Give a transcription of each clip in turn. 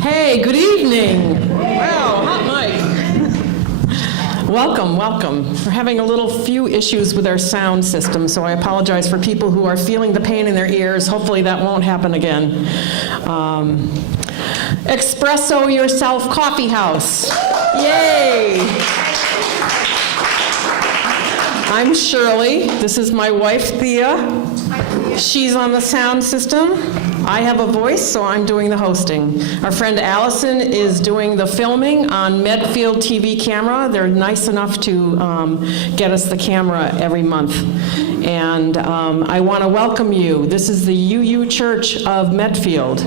Hey, good evening. Wow, hot mic. Welcome, welcome. We're having a few issues with our sound system, so I apologize for people who are feeling the pain in their ears. Hopefully that won't happen again. Expresso yourself, Coffeehouse. Yay! I'm Shirley. This is my wife, Leah. She's on the sound system. I have a voice, so I'm doing the hosting. Our friend Allison is doing the filming on Medfield TV camera. They're nice enough to get us the camera every month. And I want to welcome you. This is the UU Church of Medfield,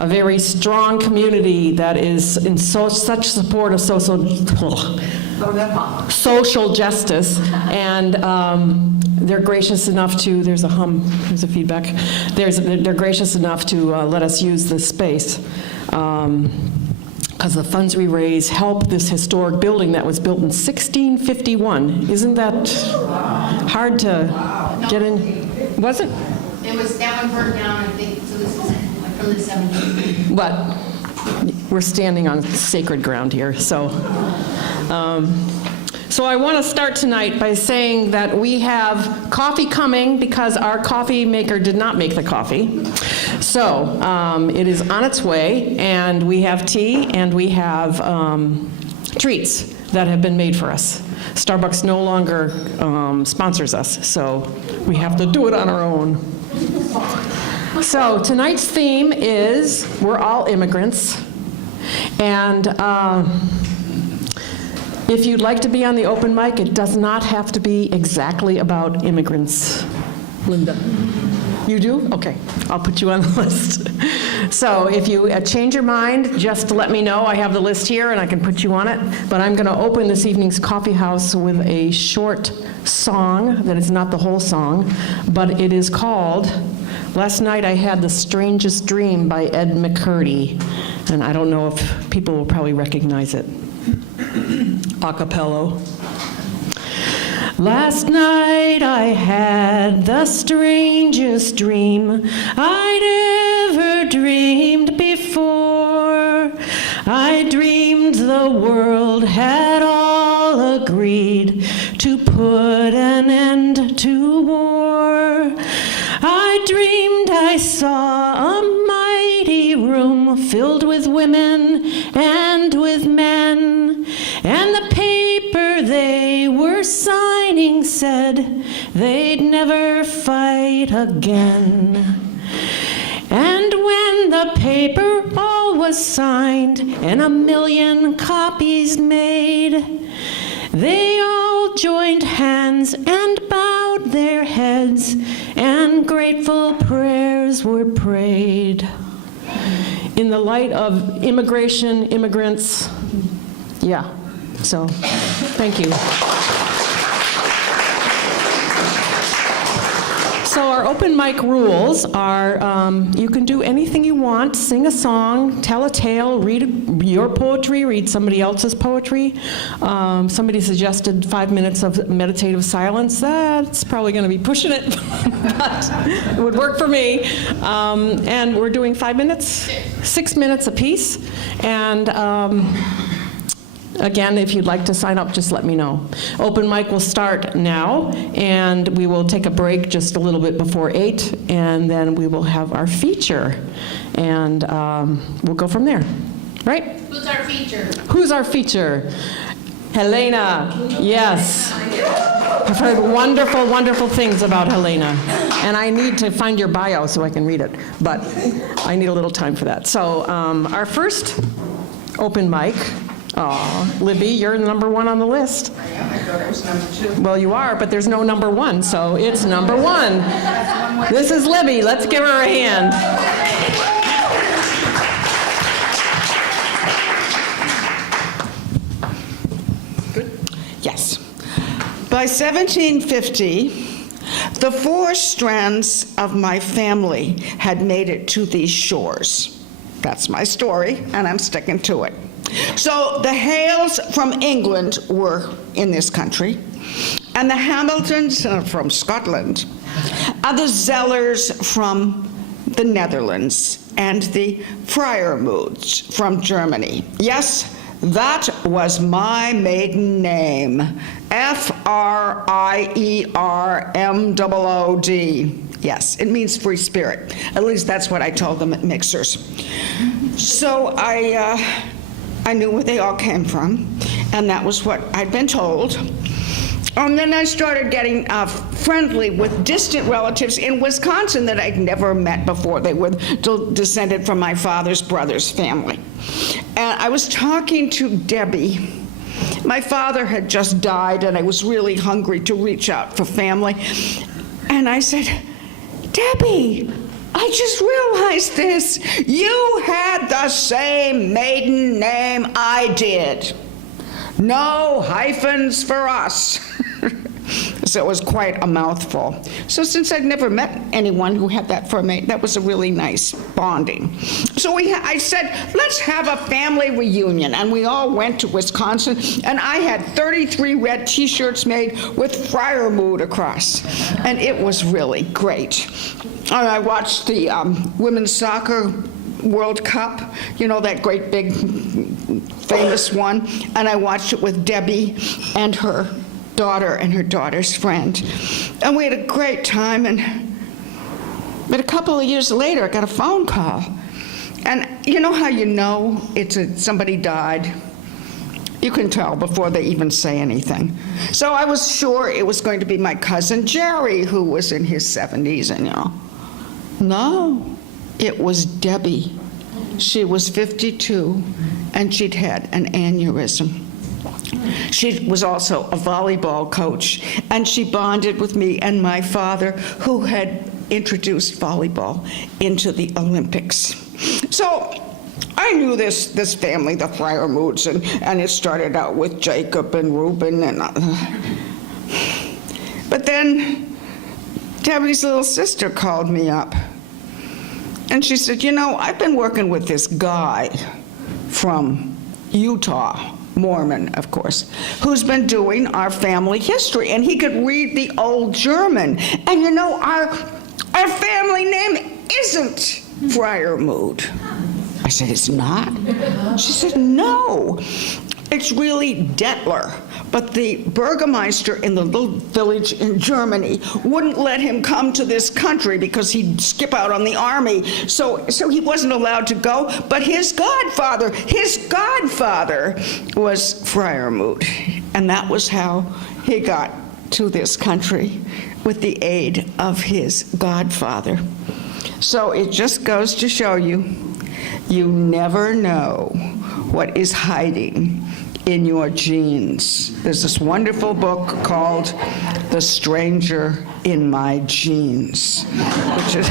a very strong community that is in such support of social justice, and they're gracious enough to, there's a feedback, they're gracious enough to let us use this space, because the funds we raise help this historic building that was built in 1651. Isn't that hard to get in? Was it? It was, that one burned down, I think, so this is like from the 70s. But we're standing on sacred ground here, so. So I want to start tonight by saying that we have coffee coming because our coffee maker did not make the coffee. So it is on its way, and we have tea and we have treats that have been made for us. Starbucks no longer sponsors us, so we have to do it on our own. So tonight's theme is we're all immigrants, and if you'd like to be on the open mic, it does not have to be exactly about immigrants. Linda, you do? Okay, I'll put you on the list. So if you change your mind, just let me know. I have the list here and I can put you on it. But I'm going to open this evening's Coffee House with a short song that is not the whole song, but it is called Last Night I Had the Strangest Dream by Ed McCurdy. And I don't know if people will probably recognize it. A cappella. Last night I had the strangest dream I'd ever dreamed before. I dreamed the world had all agreed to put an end to war. I dreamed I saw a mighty room filled with women and with men, and the paper they were signing said they'd never fight again. And when the paper all was signed and 1,000,000 copies made, they all joined hands and bowed their heads, and grateful prayers were prayed. In the light of immigration, immigrants, yeah, so thank you. So our open mic rules are you can do anything you want, sing a song, tell a tale, read your poetry, read somebody else's poetry. Somebody suggested 5 minutes of meditative silence. That's probably going to be pushing it, but it would work for me. And we're doing 5 minutes, 6 minutes apiece. And again, if you'd like to sign up, just let me know. Open mic will start now, and we will take a break just a little bit before 8, and then we will have our feature, and we'll go from there. Right? Who's our feature? Who's our feature? Helena. Yes. I've heard wonderful, wonderful things about Helena, and I need to find your bio so I can read it, but I need a little time for that. So our first open mic. Aw, Libby, you're number 1 on the list. I am. I thought it was number 2. Well, you are, but there's no number 1, so it's number 1. This is Libby. Let's give her a hand. Good? Yes. By 1750, the 4 strands of my family had made it to these shores. That's my story, and I'm sticking to it. So the Hales from England were in this country, and the Hamiltons from Scotland, and the Zellers from the Netherlands, and the Freiermuths from Germany. Yes, that was my maiden name, F-R-I-E-R-M-O-O-D. Yes, it means free spirit. At least that's what I told them at Mixers. So I knew where they all came from, and that was what I'd been told. And then I started getting friendly with distant relatives in Wisconsin that I'd never met before. They were descended from my father's brother's family. And I was talking to Debbie. My father had just died, and I was really hungry to reach out for family. And I said, Debbie, I just realized this. You had the same maiden name I did. No hyphens for us. So it was quite a mouthful. So since I'd never met anyone who had that for a mate, that was a really nice bonding. So I said, let's have a family reunion. And we all went to Wisconsin, and I had 33 red T-shirts made with Freiermuth across. And it was really great. And I watched the women's soccer World Cup, you know, that great big famous one, and I watched it with Debbie and her daughter and her daughter's friend. And we had a great time, but a couple of years later, I got a phone call. And you know how you know somebody died? You can tell before they even say anything. So I was sure it was going to be my cousin Jerry, who was in his 70s, and no, it was Debbie. She was 52, and she'd had an aneurysm. She was also a volleyball coach, and she bonded with me and my father, who had introduced volleyball into the Olympics. So I knew this family, the Freiermuths, and it started out with Jacob and Reuben. But then Debbie's little sister called me up, and she said, I've been working with this guy from Utah, Mormon, of course, who's been doing our family history, and he could read the old German. And our family name isn't Freiermuth. I said, it's not? She said, no, it's really Detler. But the Burgermeister in the little village in Germany wouldn't let him come to this country because he'd skip out on the army. So he wasn't allowed to go. But his godfather was Freiermuth. And that was how he got to this country, with the aid of his godfather. So it just goes to show you, you never know what is hiding in your genes. There's this wonderful book called The Stranger in My Genes, which is,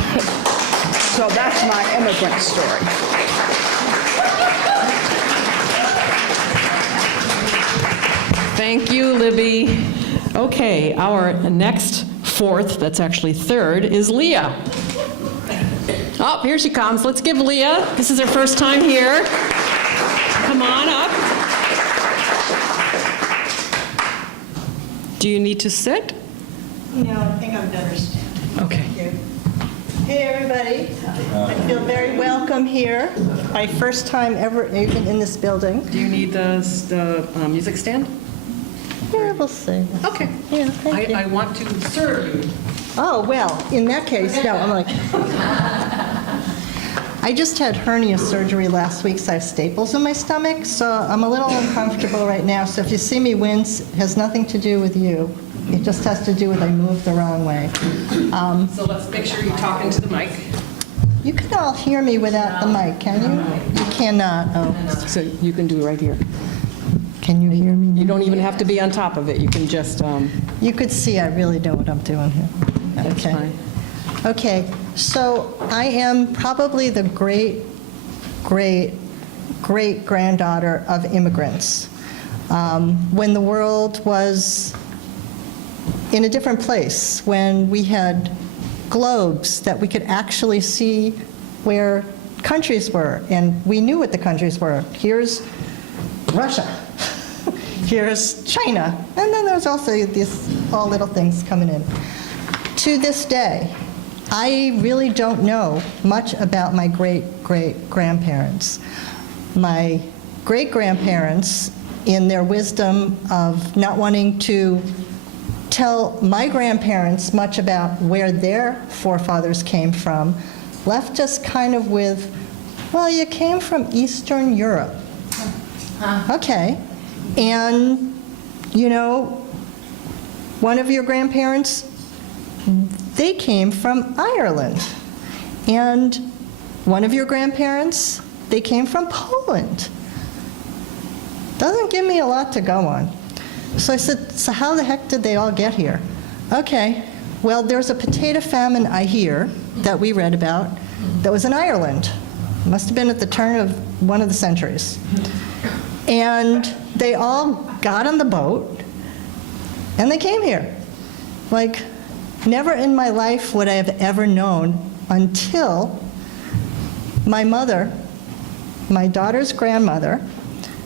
so that's my immigrant story. Thank you, Libby. Okay, our next fourth, that's actually third, is Leah. Oh, here she comes. Let's give Leah, this is her first time here. Come on up. Do you need to sit? No, I think I'm better standing. Okay. Thank you. Hey, everybody. I feel very welcome here. My first time ever even in this building. Do you need the music stand? Yeah, we'll see. Okay. Yeah, thank you. I want to serve you. Oh, well, in that case, no, I'm like... I just had hernia surgery last week, so I have staples in my stomach, so I'm a little uncomfortable right now. So if you see me wince, it has nothing to do with you. It just has to do with I moved the wrong way. So let's make sure you're talking to the mic. You can all hear me without the mic, can you? You cannot. Oh. So you can do it right here. Can you hear me? You don't even have to be on top of it. You can just... You could see I really know what I'm doing here. That's fine. Okay, so I am probably the great-great-great-granddaughter of immigrants. When the world was in a different place, when we had globes that we could actually see where countries were, and we knew what the countries were. Here's Russia. Here's China. And then there's also these all little things coming in. To this day, I really don't know much about my great-great-grandparents. My great-grandparents, in their wisdom of not wanting to tell my grandparents much about where their forefathers came from, left us kind of with, well, you came from Eastern Europe. Okay. And, you know, one of your grandparents, they came from Ireland. And one of your grandparents, they came from Poland. Doesn't give me a lot to go on. So I said, so how the heck did they all get here? Okay, well, there's a potato famine, I hear, that we read about, that was in Ireland. Must have been at the turn of one of the centuries. And they all got on the boat, and they came here. Like, never in my life would I have ever known until my mother, my daughter's grandmother,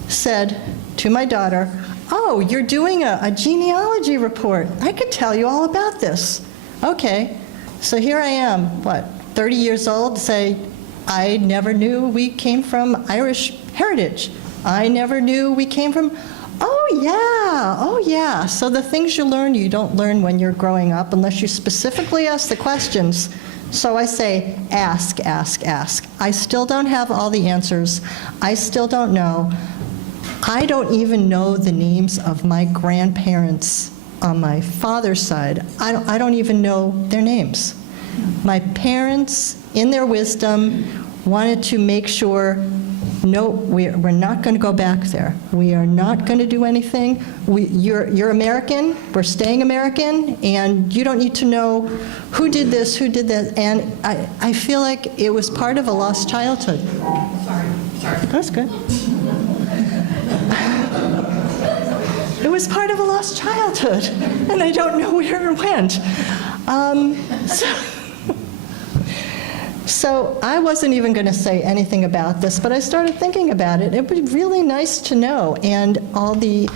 said to my daughter, oh, you're doing a genealogy report. I could tell you all about this. Okay, so here I am, 30 years old, say, I never knew we came from Irish heritage. I never knew we came from, oh yeah. So the things you learn, you don't learn when you're growing up unless you specifically ask the questions. So I say, ask. I still don't have all the answers. I still don't know. I don't even know the names of my grandparents on my father's side. I don't even know their names. My parents, in their wisdom, wanted to make sure, no, we're not going to go back there. We are not going to do anything. You're American, we're staying American, and you don't need to know who did this, who did that. And I feel like it was part of a lost childhood. Sorry. That's good. It was part of a lost childhood, and I don't know where it went. So I wasn't even going to say anything about this, but I started thinking about it. It would be really nice to know, and all the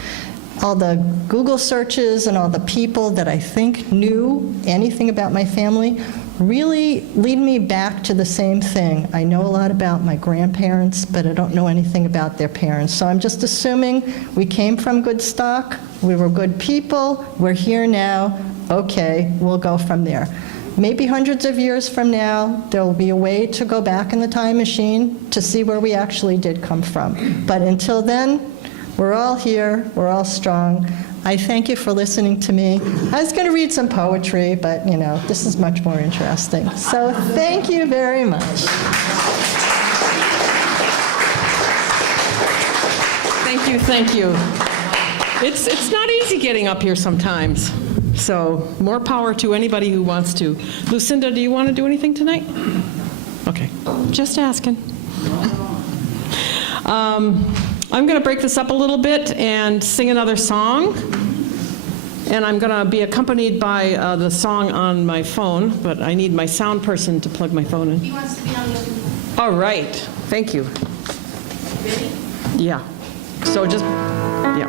Google searches and all the people that I think knew anything about my family really lead me back to the same thing. I know a lot about my grandparents, but I don't know anything about their parents. So I'm just assuming we came from good stock, we were good people, we're here now, okay, we'll go from there. Maybe hundreds of years from now, there will be a way to go back in the time machine to see where we actually did come from. But until then, we're all here, we're all strong. I thank you for listening to me. I was going to read some poetry, but, you know, this is much more interesting. So thank you very much. Thank you. It's not easy getting up here sometimes. So more power to anybody who wants to. Lucinda, do you want to do anything tonight? Okay, just asking. I'm going to break this up a little bit and sing another song. And I'm going to be accompanied by the song on my phone, but I need my sound person to plug my phone in. He wants to be on the open. All right, thank you. Ready? Yeah. So just, yeah.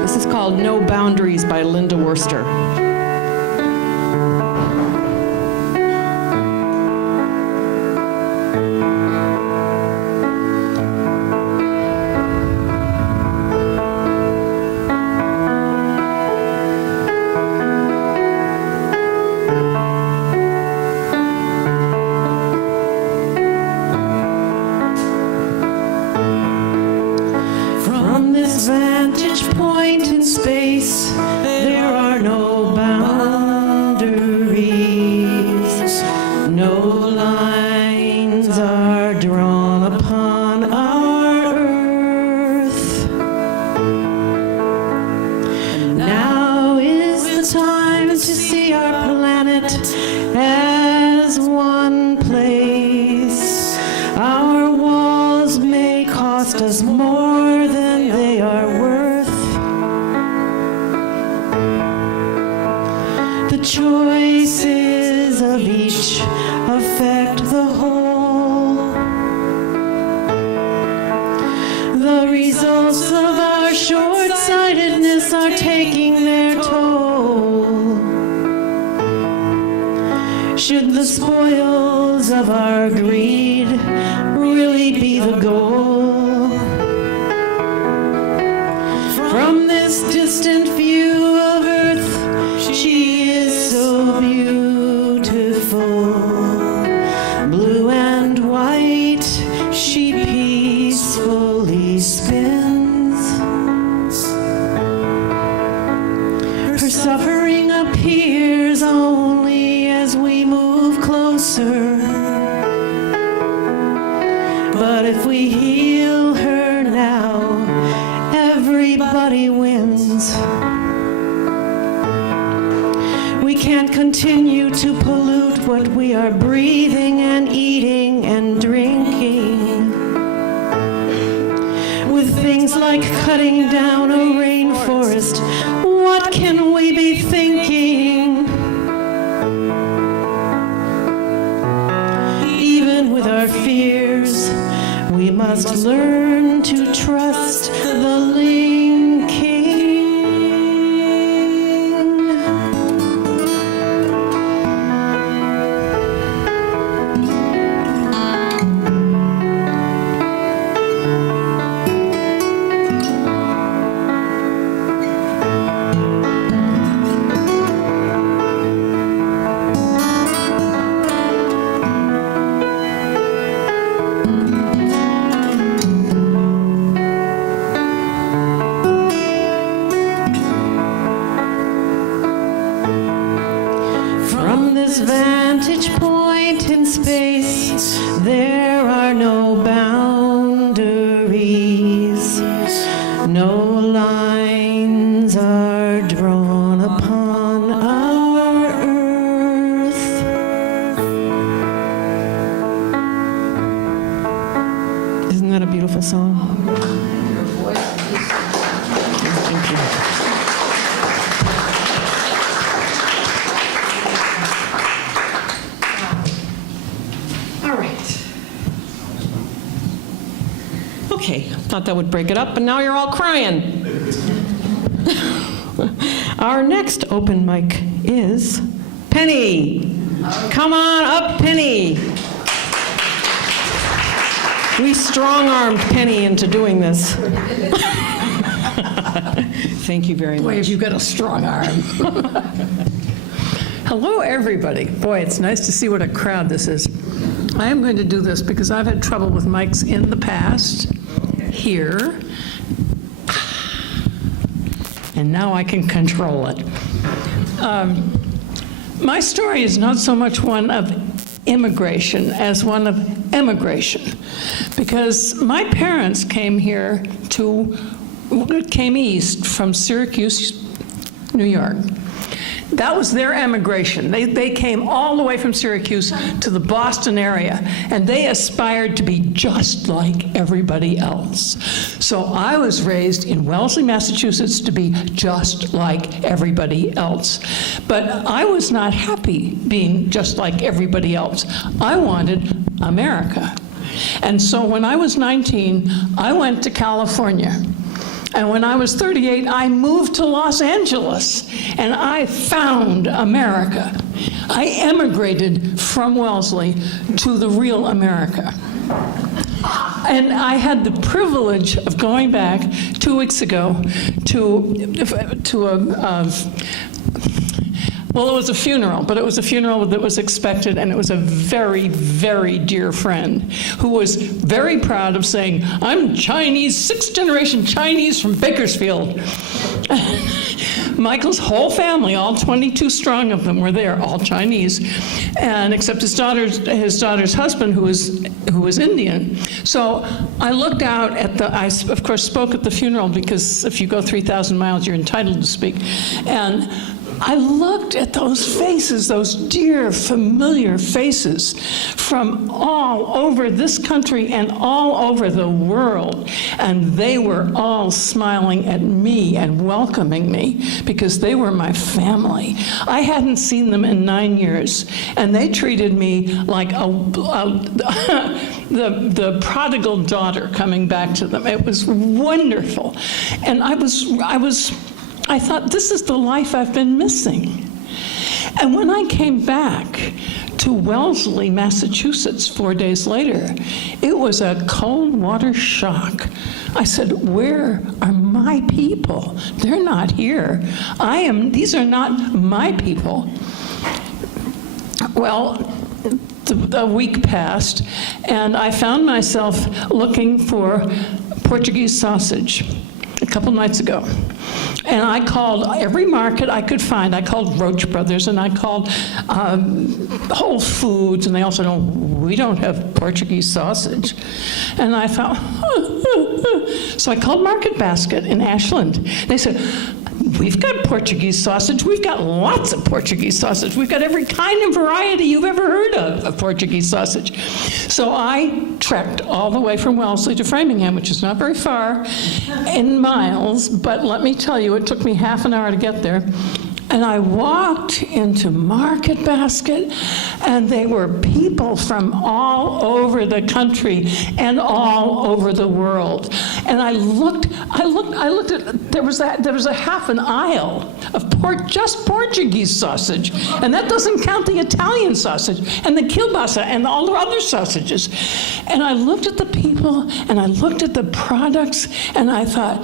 This is called No Boundaries by Linda Worcester. From this vantage point in space, there are no boundaries. No lines are drawn upon our earth. Now is the time to see our planet as one place. Our walls may cost us more than they are worth. The choices of each affect the whole. The results of our short-sightedness are taking their toll. Should the spoils of our greed really be the goal? From this distant view of Earth, she is so beautiful. Blue and white, she peacefully spins. Her suffering appears only as we move closer. But if we heal her now, everybody wins. We can't continue to pollute what we are breathing and eating and drinking with things like cutting down a rainforest. What can we be thinking? Even with our fears, we must learn to trust the linking. From this vantage point in space, there are no boundaries. No lines are drawn upon our earth. Isn't that a beautiful song? Thank you. All right. Okay, thought that would break it up, but now you're all crying. Our next open mic is Penny. Come on up, Penny. We strong-armed Penny into doing this. Thank you very Boy, much. have you got a strong arm. Hello, everybody. Boy, it's nice to see what a crowd this is. I am going to do this because I've had trouble with mics in the past, here, and now I can control it. My story is not so much one of immigration as one of emigration, because my parents came east from Syracuse, New York. That was their emigration. They came all the way from Syracuse to the Boston area, and they aspired to be just like everybody else. So I was raised in Wellesley, Massachusetts to be just like everybody else. But I was not happy being just like everybody else. I wanted America. And so when I was 19, I went to California. And when I was 38, I moved to Los Angeles, and I found America. I emigrated from Wellesley to the real America. And I had the privilege of going back 2 weeks ago to well, it was a funeral, but it was a funeral that was expected, and it was a very, very dear friend who was very proud of saying, I'm Chinese, 6th generation Chinese from Bakersfield. Michael's whole family, all 22 strong of them, were there, all Chinese, and except his daughter's husband, who was Indian. So I looked out at I of course spoke at the funeral, because if you go 3,000 miles, you're entitled to speak, and I looked at those faces, those dear, familiar faces from all over this country and all over the world, and they were all smiling at me and welcoming me because they were my family. I hadn't seen them in 9 years, and they treated me like the prodigal daughter coming back to them. It was wonderful, and I thought, this is the life I've been missing. And when I came back to Wellesley, Massachusetts 4 days later. It was a cold water shock. I said, where are my people? They're not here. These are not my people. Well, a week passed, and I found myself looking for Portuguese sausage a couple nights ago. And I called every market I could find. I called Roach Brothers, and I called Whole Foods, and they all said, oh, we don't have Portuguese sausage. And I thought, so I called Market Basket in Ashland. They said, we've got Portuguese sausage. We've got lots of Portuguese sausage. We've got every kind and variety you've ever heard of Portuguese sausage. So I trekked all the way from Wellesley to Framingham, which is not very far in miles, but let me tell you, it took me half an hour to get there. And I walked into Market Basket, and they were people from all over the country and all over the world. And I looked at, there was a half an aisle of just Portuguese sausage, and that doesn't count the Italian sausage and the kielbasa and all the other sausages. And I looked at the people, and I looked at the products, and I thought,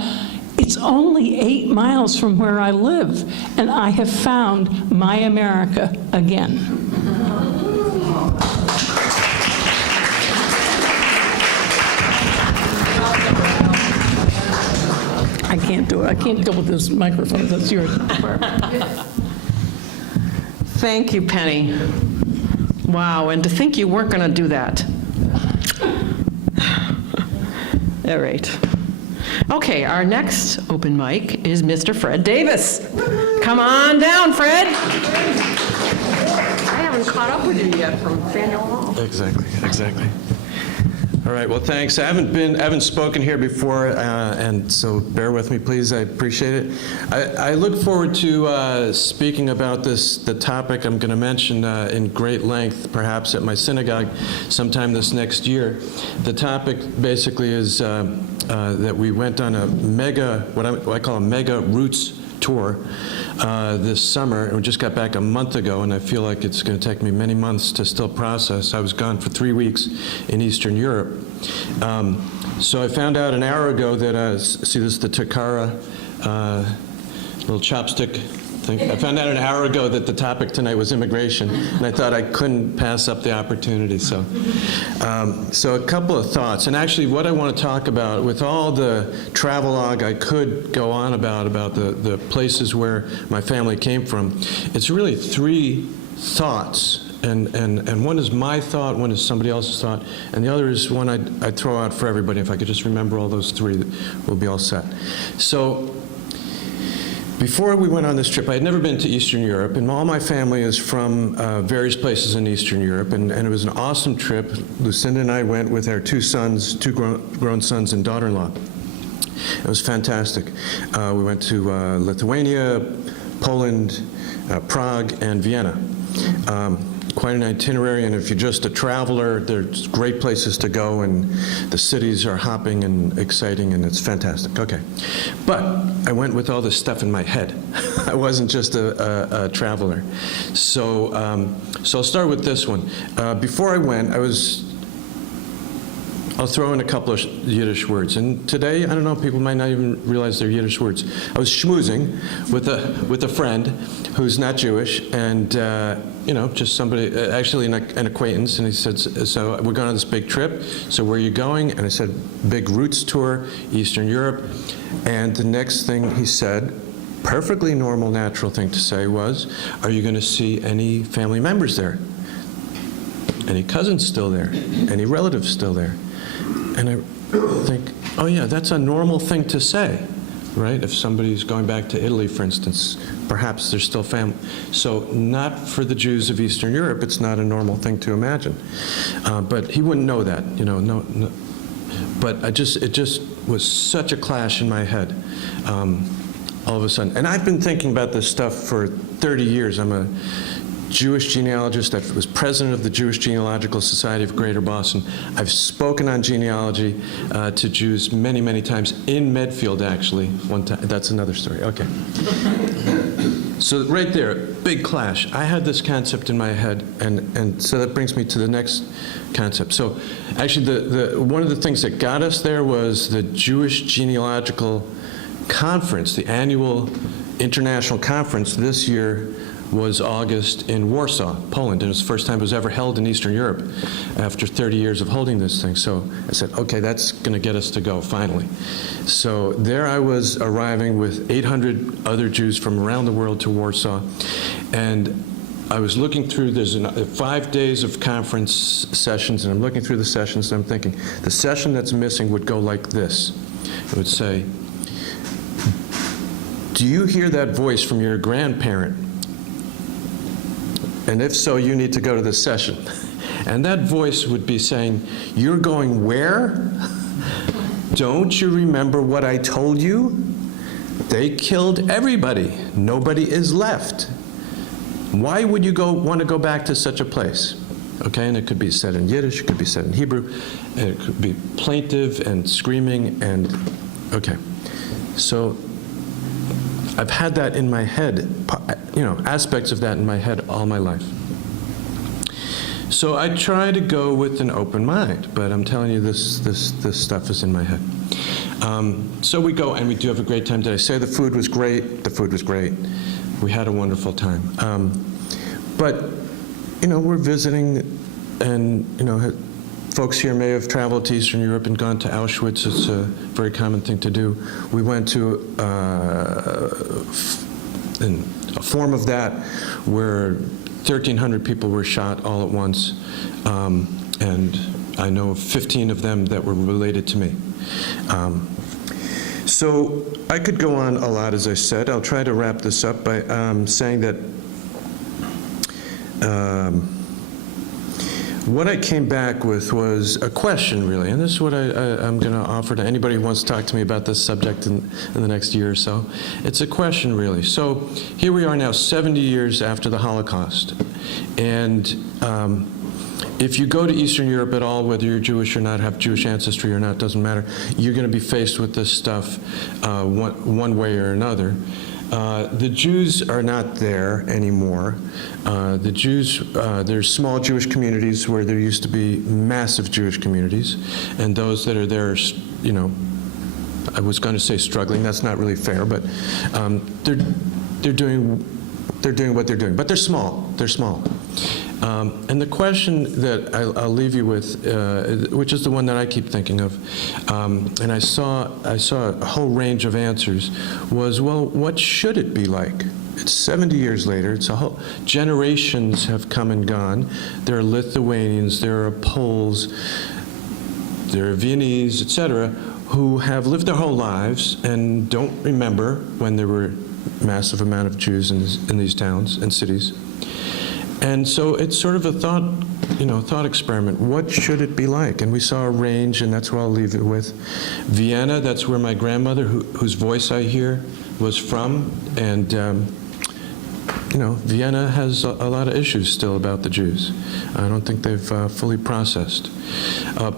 it's only 8 miles from where I live, and I have found my America again. I can't do it. I can't deal with this microphone. That's yours. Thank you, Penny. Wow, and to think you weren't going to do that. All right. Okay, our next open mic is Mr. Fred Davis. Come on down, Fred. I haven't caught up with you yet from Faneuil Hall. Exactly. All right, well, thanks. I haven't spoken here before, and so bear with me, please. I appreciate it. I look forward to speaking about the topic I'm going to mention in great length, perhaps at my synagogue sometime this next year. The topic basically is that we went on a what I call a mega roots tour this summer, and we just got back a month ago, and I feel like it's going to take me many months to still process. I was gone for 3 weeks in Eastern Europe. So I found out an hour ago that, see this is the Takara little chopstick thing. I found out an hour ago that the topic tonight was immigration, and I thought I couldn't pass up the opportunity. So a couple of thoughts. And actually what I want to talk about, with all the travelogue I could go on about the places where my family came from, it's really 3 thoughts. And one is my thought, one is somebody else's thought, and the other is one I'd throw out for everybody. If I could just remember all those 3, we'll be all set. So before we went on this trip, I had never been to Eastern Europe, and all my family is from various places in Eastern Europe, and it was an awesome trip. Lucinda and I went with our 2 sons, 2 grown sons and daughter-in-law. It was fantastic. We went to Lithuania, Poland, Prague, and Vienna. Quite an itinerary, and if you're just a traveler, there's great places to go, and the cities are hopping and exciting, and it's fantastic. Okay. But I went with all this stuff in my head. I wasn't just a traveler. So I'll start with this one. Before I went, I'll throw in a couple of Yiddish words. And today, I don't know, people might not even realize they're Yiddish words. I was schmoozing with a friend who's not Jewish, and just somebody, actually an acquaintance, and he said, so we're going on this big trip, so where are you going? And I said, big roots tour, Eastern Europe. And the next thing he said, perfectly normal, natural thing to say was, are you going to see any family members there? Any cousins still there? Any relatives still there? And I think, oh yeah, that's a normal thing to say, right? If somebody's going back to Italy, for instance, perhaps there's still family. So not for the Jews of Eastern Europe, it's not a normal thing to imagine. But he wouldn't know that, no. But it just was such a clash in my head, all of a sudden. And I've been thinking about this stuff for 30 years. I'm a Jewish genealogist. I was president of the Jewish Genealogical Society of Greater Boston. I've spoken on genealogy to Jews many, many times in Medfield, actually. One time, that's another story. Okay. So right there, big clash. I had this concept in my head, and so that brings me to the next concept. So actually, one of the things that got us there was the Jewish Genealogical Conference, the annual international conference. This year was August in Warsaw, Poland, and it was the first time it was ever held in Eastern Europe after 30 years of holding this thing. So I said, okay, that's going to get us to go, finally. So there I was arriving with 800 other Jews from around the world to Warsaw, and I was looking through, there's 5 days of conference sessions, and I'm looking through the sessions, and I'm thinking, the session that's missing would go like this. It would say, do you hear that voice from your grandparent? And if so, you need to go to this session. And that voice would be saying, you're going where? Don't you remember what I told you? They killed everybody. Nobody is left. Why would you want to go back to such a place? Okay, and it could be said in Yiddish, it could be said in Hebrew, and it could be plaintive and screaming and, okay. So I've had that in my head, aspects of that in my head all my life. So I try to go with an open mind, but I'm telling you, this stuff is in my head. So we go, and we do have a great time. Did I say the food was great? The food was great. We had a wonderful time. But, we're visiting, and, folks here may have traveled to Eastern Europe and gone to Auschwitz. It's a very common thing to do. We went to a form of that where 1,300 people were shot all at once, and I know 15 of them that were related to me. So I could go on a lot, as I said. I'll try to wrap this up by saying that what I came back with was a question, really, and this is what I'm going to offer to anybody who wants to talk to me about this subject in the next year or so. It's a question, really. So here we are now, 70 years after the Holocaust, and if you go to Eastern Europe at all, whether you're Jewish or not, have Jewish ancestry or not, doesn't matter, you're going to be faced with this stuff one way or another. The Jews are not there anymore. The Jews, there's small Jewish communities where there used to be massive Jewish communities, and those that are there, I was going to say struggling. That's not really fair, but they're doing what they're doing. But they're small. They're small. And the question that I'll leave you with, which is the one that I keep thinking of, and I saw a whole range of answers, was, well, what should it be like? It's 70 years later. It's a whole generations have come and gone. There are Lithuanians, there are Poles, there are Viennese, etc., who have lived their whole lives and don't remember when there were massive amount of Jews in these towns and cities. And so it's sort of a thought experiment. What should it be like? And we saw a range, and that's what I'll leave it with. Vienna, that's where my grandmother, whose voice I hear, was from. And, Vienna has a lot of issues still about the Jews. I don't think they've fully processed.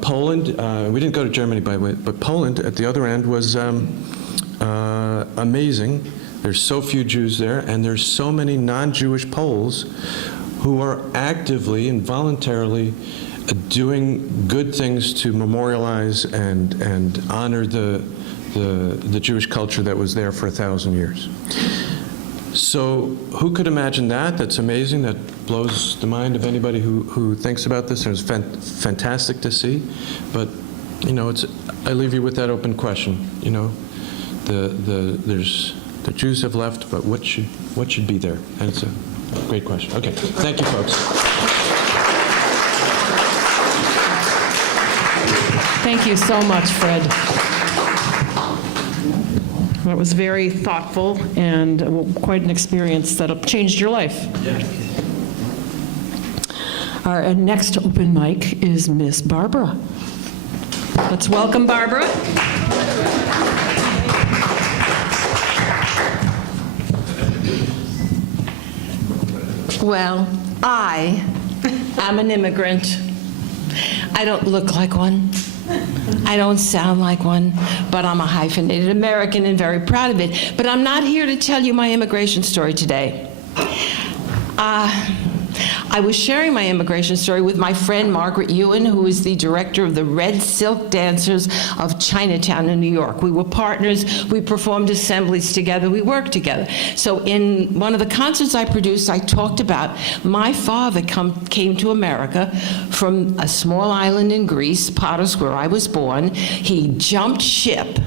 Poland, we didn't go to Germany, by the way, but Poland at the other end was amazing. There's so few Jews there, and there's so many non-Jewish Poles who are actively and voluntarily doing good things to memorialize and honor the Jewish culture that was there for 1,000 years. So who could imagine that? That's amazing. That blows the mind of anybody who thinks about this. It was fantastic to see. But, I leave you with that open question. The Jews have left, but what should be there? And it's a great question. Okay, thank you, folks. Thank you so much, Fred. That was very thoughtful and quite an experience that changed your life. Our next open mic is Miss Barbara. Let's welcome Barbara. Well, I am an immigrant. I don't look like one. I don't sound like one, but I'm a hyphenated American and very proud of it. But I'm not here to tell you my immigration story today. I was sharing my immigration story with my friend Margaret Ewan, who is the director of the Red Silk Dancers of Chinatown in New York. We were partners, we performed assemblies together, we worked together. So in one of the concerts I produced, I talked about my father came to America from a small island in Greece, Paros, where I was born. He jumped ship.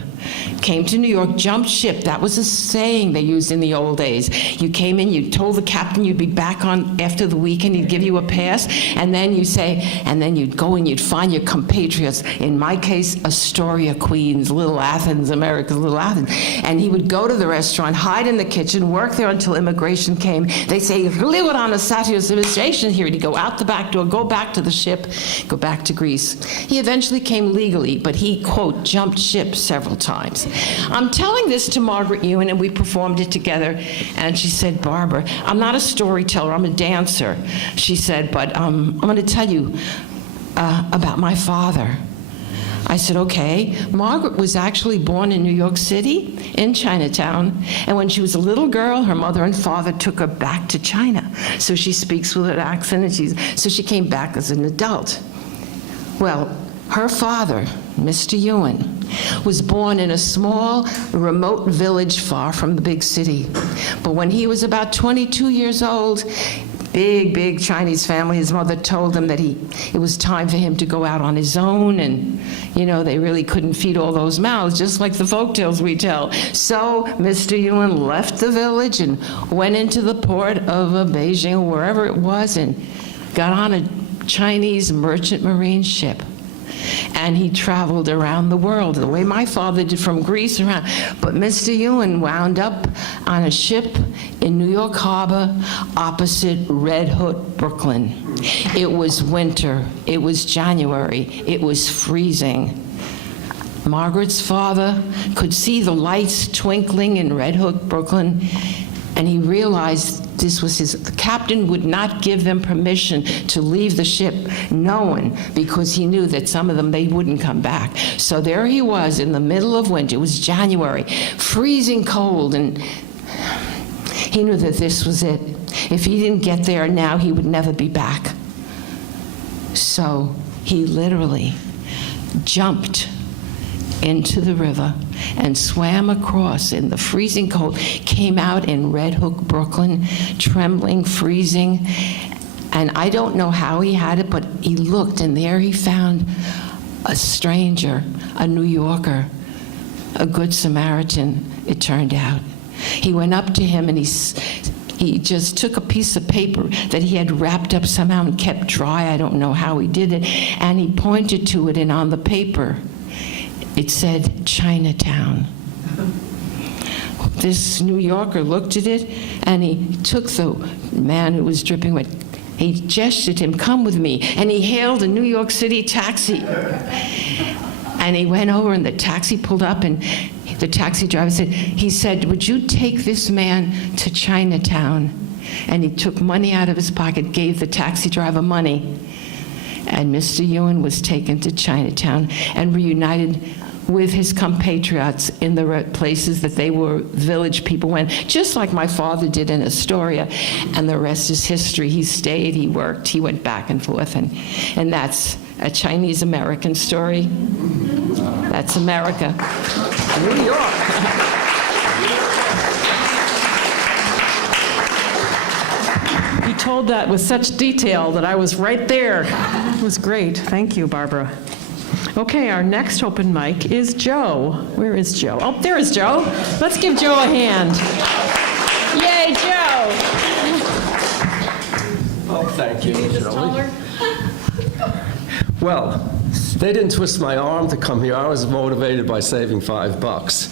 Came to New York, jumped ship. That was a saying they used in the old days. You came in, you told the captain you'd be back on after the weekend, he'd give you a pass, and then you say, and then you'd go and you'd find your compatriots. In my case, Astoria, Queens, Little Athens, America's Little Athens. And he would go to the restaurant, hide in the kitchen, work there until immigration came. They say, "Live on a Satios immigration here." He'd go out the back door, go back to the ship, go back to Greece. He eventually came legally, but he, quote, jumped ship several times. I'm telling this to Margaret Ewan, and we performed it together, and she said, "Barbara, I'm not a storyteller, I'm a dancer." She said, "But I'm going to tell you about my father." I said, "Okay." Margaret was actually born in New York City, in Chinatown, and when she was a little girl, her mother and father took her back to China. So she speaks with an accent, and so she came back as an adult. Well, her father, Mr. Ewan, was born in a small, remote village far from the big city. But when he was about 22 years old, big Chinese family, his mother told him that it was time for him to go out on his own, and, you know, they really couldn't feed all those mouths, just like the folktales we tell. So Mr. Ewan left the village and went into the port of Beijing, or wherever it was, and got on a Chinese merchant marine ship. And he traveled around the world, the way my father did, from Greece around. But Mr. Ewan wound up on a ship in New York Harbor opposite Red Hook, Brooklyn. It was winter. It was January. It was freezing. Margaret's father could see the lights twinkling in Red Hook, Brooklyn, and he realized this was the captain would not give them permission to leave the ship, knowing, because he knew that some of them, they wouldn't come back. So there he was in the middle of winter. It was January, freezing cold, and he knew that this was it. If he didn't get there now, he would never be back. So he literally jumped into the river and swam across in the freezing cold, came out in Red Hook, Brooklyn, trembling, freezing. And I don't know how he had it, but he looked, and there he found a stranger, a New Yorker, a good Samaritan, it turned out. He went up to him, and he just took a piece of paper that he had wrapped up somehow and kept dry. I don't know how he did it. And he pointed to it, and on the paper, it said Chinatown. This New Yorker looked at it, and he took the man who was dripping wet. He gestured him, "Come with me." And he hailed a New York City taxi. And he went over, and the taxi pulled up, and the taxi driver said, "Would you take this man to Chinatown?" And he took money out of his pocket, gave the taxi driver money. And Mr. Ewan was taken to Chinatown and reunited with his compatriots in the places that they were, village people went, just like my father did in Astoria. And the rest is history. He stayed, he worked, he went back and forth. And that's a Chinese-American story. That's America. New York. You told that with such detail that I was right there. It was great. Thank you, Barbara. Okay, our next open mic is Joe. Where is Joe? Oh, there is Joe. Let's give Joe a hand. Yay, Joe. Oh, thank you, Shirley. Well, they didn't twist my arm to come here. I was motivated by saving $5.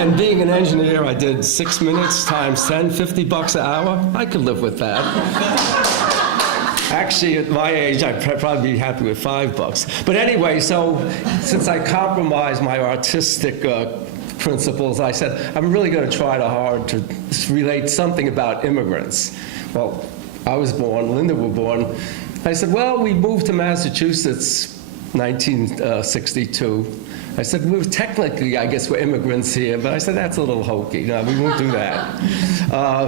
And being an engineer, I did 6 minutes times 10, $50 an hour. I could live with that. Actually, at my age, I'd probably be happy with $5. But anyway, so since I compromised my artistic principles, I said, I'm really going to try hard to relate something about immigrants. Well, I was born, Linda was born. I said, well, we moved to Massachusetts 1962. I said, technically, I guess we're immigrants here, but I said, that's a little hokey. No, we won't do that.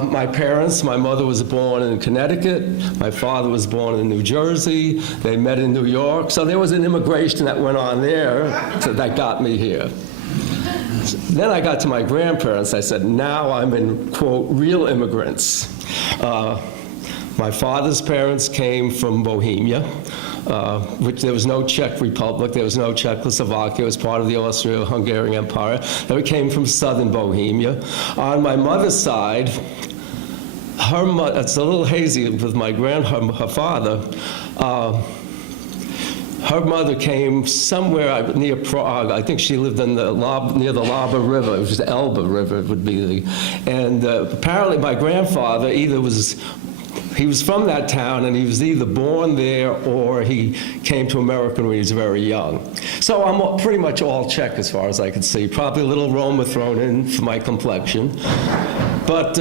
My parents, my mother was born in Connecticut, my father was born in New Jersey, they met in New York, so there was an immigration that went on there that got me here. Then I got to my grandparents, I said, now I'm in, quote, real immigrants. My father's parents came from Bohemia, which there was no Czech Republic, there was no Czechoslovakia, it was part of the Austro-Hungarian Empire. They came from southern Bohemia. On my mother's side, her mother, it's a little hazy with my her father, her mother came somewhere near Prague. I think she lived in near the Laber River, which is the Elbe River, it would be. And apparently my grandfather he was from that town, and he was either born there or he came to America when he was very young. So I'm pretty much all Czech as far as I can see. Probably a little Roma thrown in for my complexion. But,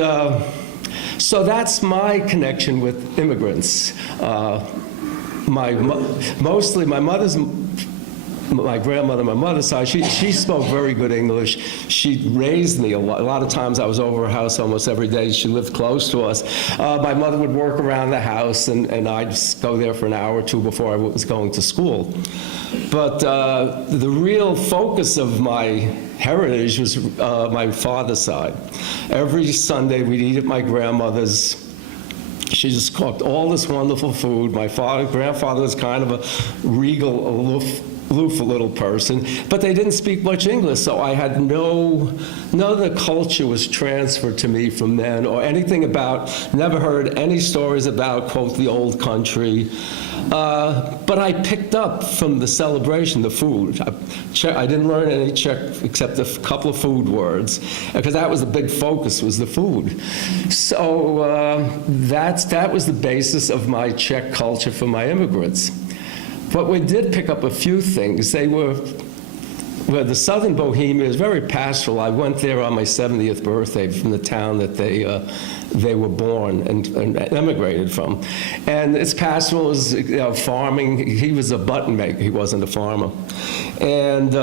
so that's my connection with immigrants. Mostly my grandmother, my mother's side, she spoke very good English. She raised me a lot of times. I was over her house almost every day. She lived close to us. My mother would work around the house, and I'd just go there for an hour or two before I was going to school. But the real focus of my heritage was my father's side. Every Sunday we'd eat at my grandmother's. She just cooked all this wonderful food. My grandfather was kind of a regal, aloof little person, but they didn't speak much English, so I had none of the culture was transferred to me from then, or anything about, never heard any stories about, quote, the old country. But I picked up from the celebration, the food. I didn't learn any Czech except a couple of food words, because that was the big focus, was the food. So that was the basis of my Czech culture for my immigrants. But we did pick up a few things. The southern Bohemia is very pastoral. I went there on my 70th birthday from the town that they were born and emigrated from. And it's pastoral, is farming. He was a button maker. He wasn't a farmer. And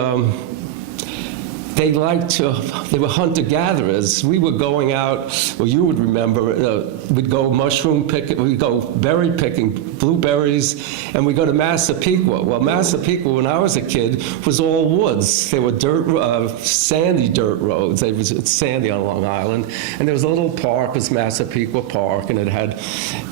they were hunter-gatherers. We were going out, well, you would remember, we'd go mushroom picking, we'd go berry picking, blueberries, and we'd go to Massapequa. Well, Massapequa, when I was a kid, was all woods. They were sandy dirt roads. It's sandy on Long Island. And there was a little park, it was Massapequa Park, and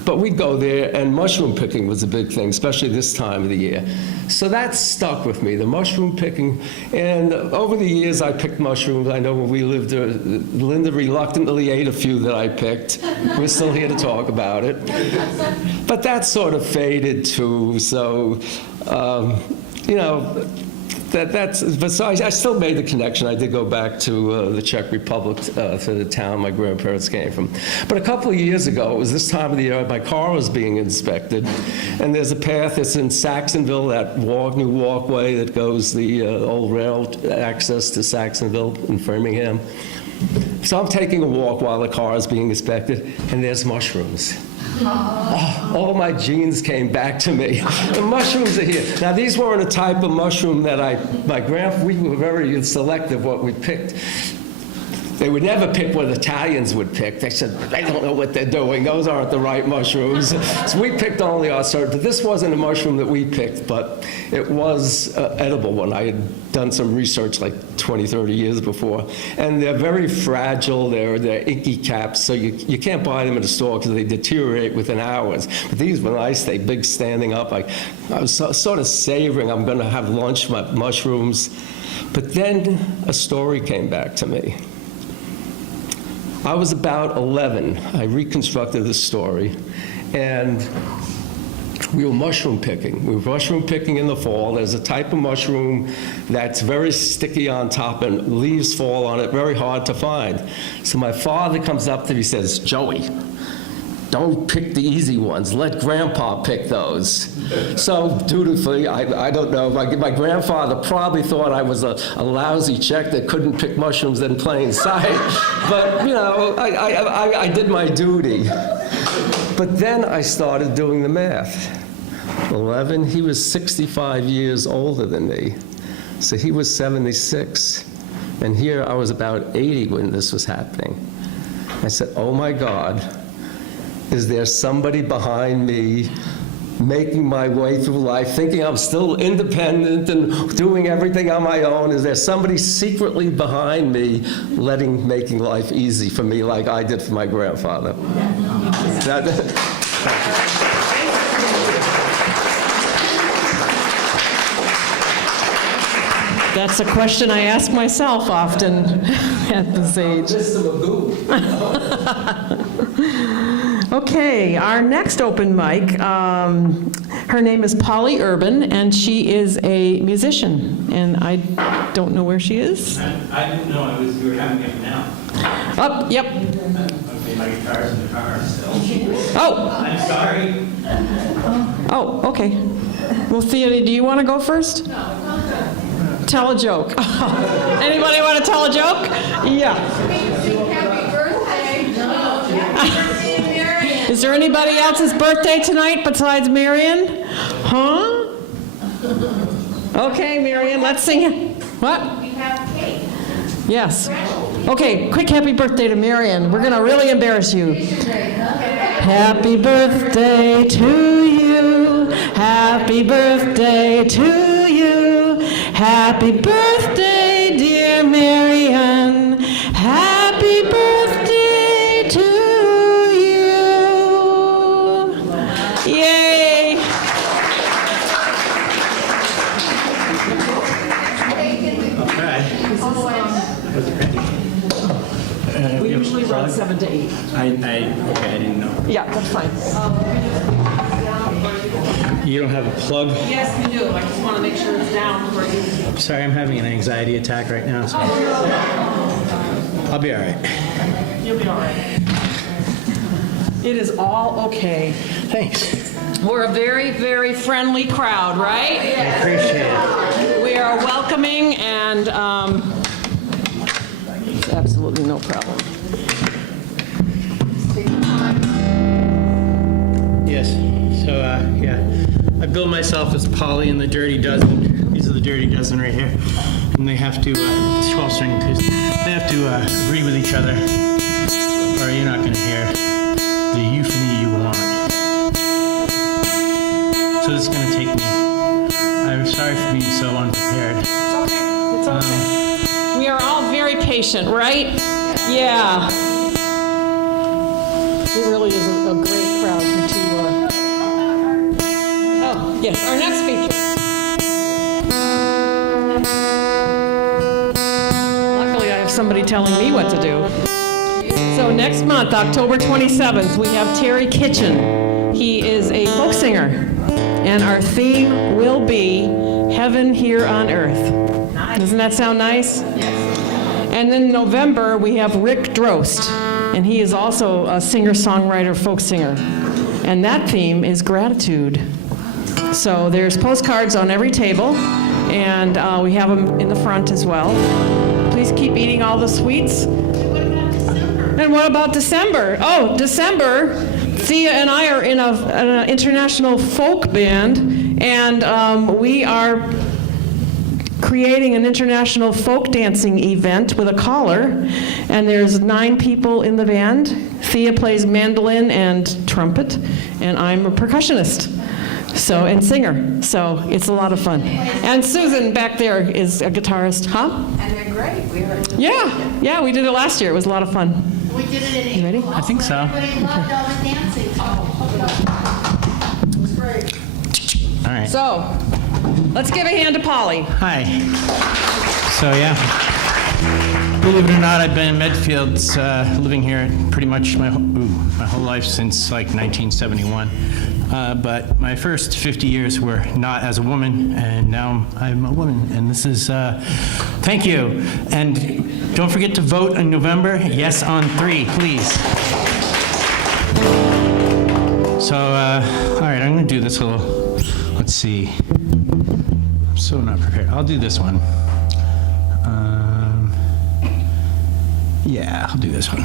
but we'd go there, and mushroom picking was a big thing, especially this time of the year. So that stuck with me, the mushroom picking. And over the years, I picked mushrooms. I know when we lived there, Linda reluctantly ate a few that I picked. We're still here to talk about it. But that sort of faded too. So, so I still made the connection. I did go back to the Czech Republic, to the town my grandparents came from. But a couple of years ago, it was this time of the year, my car was being inspected, and there's a path that's in Saxonville, that new walkway that goes the old rail access to Saxonville in Framingham. So I'm taking a walk while the car is being inspected, and there's mushrooms. Oh, all my genes came back to me. The mushrooms are here. Now, these weren't a type of mushroom that we were very selective what we picked. They would never pick what Italians would pick. They said, they don't know what they're doing. Those aren't the right mushrooms. So we picked only our certain. This wasn't a mushroom that we picked, but it was an edible one. I had done some research like 20, 30 years before. And they're very fragile. They're inky caps, so you can't buy them at a store because they deteriorate within hours. But these were nice. They big standing up. I was sort of savoring, I'm going to have lunch, my mushrooms. But then a story came back to me. I was about 11. I reconstructed this story, and we were mushroom picking. We were mushroom picking in the fall. There's a type of mushroom that's very sticky on top, and leaves fall on it, very hard to find. So my father comes up to me and says, "Joey, don't pick the easy ones. Let Grandpa pick those." So dutifully, I don't know, my grandfather probably thought I was a lousy Czech that couldn't pick mushrooms in plain sight. But, I did my duty. But then I started doing the math. 11, he was 65 years older than me. So he was 76. And here I was about 80 when this was happening. I said, oh my God, is there somebody behind me making my way through life, thinking I'm still independent and doing everything on my own? Is there somebody secretly behind me making life easy for me like I did for my grandfather? That's a question I ask myself often at this age. Okay, our next open mic, her name is Polly Urban, and she is a musician, and I don't know where she is. I didn't know you were having it now. Oh, yep. Okay, my guitar's in the car still. Oh, I'm sorry. oh, okay. Well, Thea, do you want to go first? Tell a joke. Anybody want to tell a joke? Yeah. Happy birthday. Marion. Is there anybody else's birthday tonight besides Marion? Huh? Okay, Marion, let's sing it. What? We have cake. Yes. Okay, quick happy birthday to Marion. We're going to really embarrass you. Happy birthday to you. Happy birthday to you. Happy birthday, dear Marion. Happy birthday to you. Yay. We usually run 7 to 8. Okay, I didn't know. Yeah, that's fine. You don't have a plug? Yes, we do. I just want to make sure it's down for you. Sorry, I'm having an anxiety attack right now, so I'll be all right. You'll be all right. It is all okay. Thanks. We're a very, very friendly crowd, right? I appreciate it. We are welcoming and it's absolutely no problem. Yes, so, yeah. I bill myself as Polly and the Dirty Dozen. These are the Dirty Dozen right here. And they have to, 12-string, they have to agree with each other, or you're not going to hear the euphony you want. So this is going to take me. I'm sorry for being so unprepared. It's okay. It's okay. We are all very patient, right? Yeah. It really is a great crowd to Oh, yes, our next speaker. Luckily, I have somebody telling me what to do. So next month, October 27th, we have Terry Kitchen. He is a folk singer, and our theme will be Heaven Here on Earth. Doesn't that sound nice? And then in November, we have Rick Drost, and he is also a singer-songwriter, folk singer. And that theme is gratitude. So there's postcards on every table, and we have them in the front as well. Please keep eating all the sweets. And what about December? Oh, December, Thea and I are in an international folk band, and we are creating an international folk dancing event with a caller, and there's 9 people in the band. Thea plays mandolin and trumpet, and I'm a percussionist. So, and singer. So it's a lot of fun. And Susan back there is a guitarist, huh? And they're great. We heard. Yeah, we did it last year. It was a lot of fun. We did it in You ready? April. I think so. Everybody loved all the dancing. It was great. All right. So, let's give a hand to Polly. Hi. So, yeah. Believe it or not, I've been in Medfield, living here pretty much my whole life since like 1971. But my first 50 years were not as a woman, and now I'm a woman. And this is, thank you. And don't forget to vote in November. Yes on 3, please. So, all right, I'm going to do this little, let's see. I'm so not prepared. I'll do this one. Yeah, I'll do this one.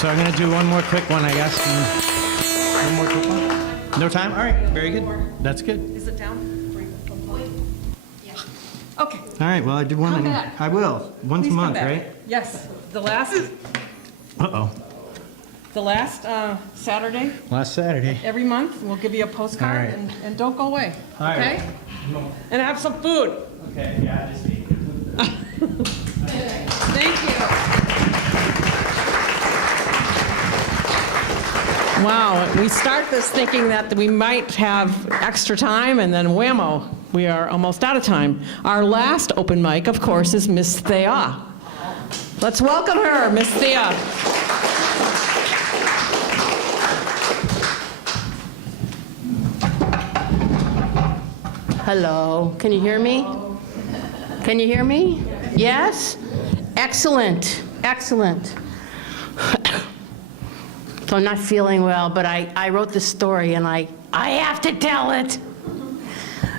So I'm going to do one more quick one, I guess. One more quick one? No time? All right, very good. That's good. Is it down? Okay. All right, well, I did one. Come back. I will. Once a month, right? Yes. The last Uh-oh. Saturday, Last Saturday. every month, we'll give you a postcard, All right. and don't go away, All right. okay? And have some food. Okay, yeah, just eat. Thank you. Wow, we start this thinking that we might have extra time, and then whammo, we are almost out of time. Our last open mic, of course, is Miss Thea. Let's welcome her, Miss Thea. Hello, can you hear me? Can you hear me? Yes? Excellent, excellent. So I'm not feeling well, but I wrote this story and I have to tell it.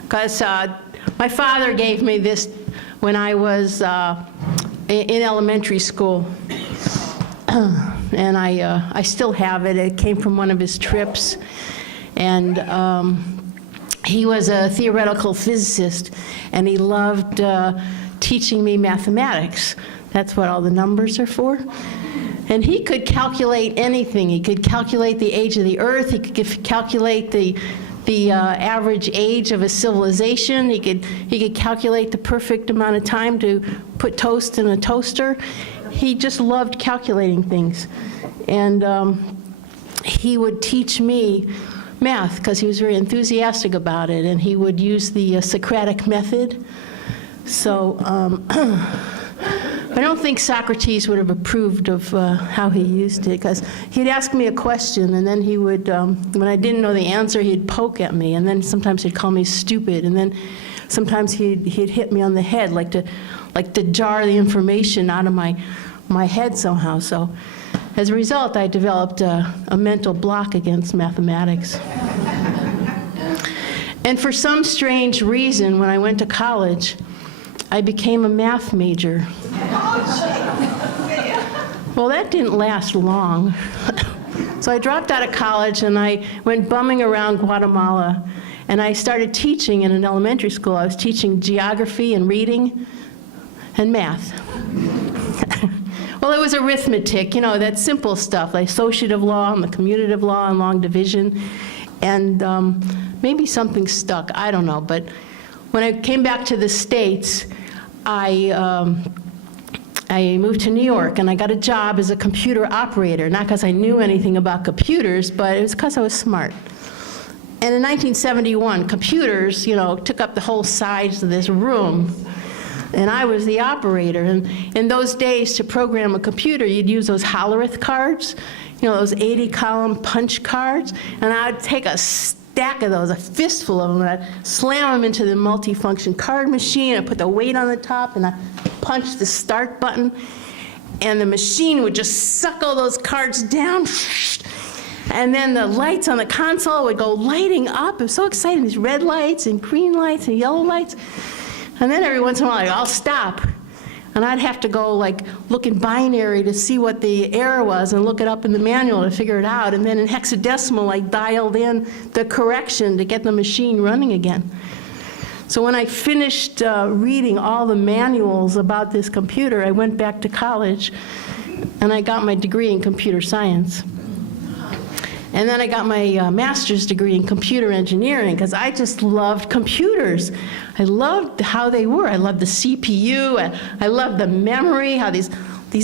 Because my father gave me this when I was in elementary school. And I still have it. It came from one of his trips. And he was a theoretical physicist, and he loved teaching me mathematics. That's what all the numbers are for. And he could calculate anything. He could calculate the age of the Earth. He could calculate the average age of a civilization. He could calculate the perfect amount of time to put toast in a toaster. He just loved calculating things. And he would teach me math because he was very enthusiastic about it, and he would use the Socratic method. So I don't think Socrates would have approved of how he used it, because he'd ask me a question, and then he would, when I didn't know the answer, he'd poke at me, and then sometimes he'd call me stupid, and then sometimes he'd hit me on the head, like to jar the information out of my head somehow. So as a result, I developed a mental block against mathematics. And for some strange reason, when I went to college, I became a math major. Well, that didn't last long. So I dropped out of college and I went bumming around Guatemala, and I started teaching in an elementary school. I was teaching geography and reading and math. Well, it was arithmetic, you know, that simple stuff, like associative law and the commutative law and long division. And maybe something stuck, I don't know. But when I came back to the States, I moved to New York, and I got a job as a computer operator, not because I knew anything about computers, but it was because I was smart. And in 1971, computers, you know, took up the whole size of this room, and I was the operator. And in those days, to program a computer, you'd use those Hollerith cards, you know, those 80-column punch cards, and I'd take a stack of those, a fistful of them, and I'd slam them into the multifunction card machine. I'd put the weight on the top, and I'd punch the start button, and the machine would just suck all those cards down, and then the lights on the console would go lighting up. It was so exciting, these red lights and green lights and yellow lights. And then every once in a while, I'll stop, and I'd have to go like look in binary to see what the error was and look it up in the manual to figure it out. And then in hexadecimal, I dialed in the correction to get the machine running again. So when I finished reading all the manuals about this computer, I went back to college, and I got my degree in computer science. And then I got my master's degree in computer engineering, because I just loved computers. I loved how they were. I loved the CPU. I loved the memory, how these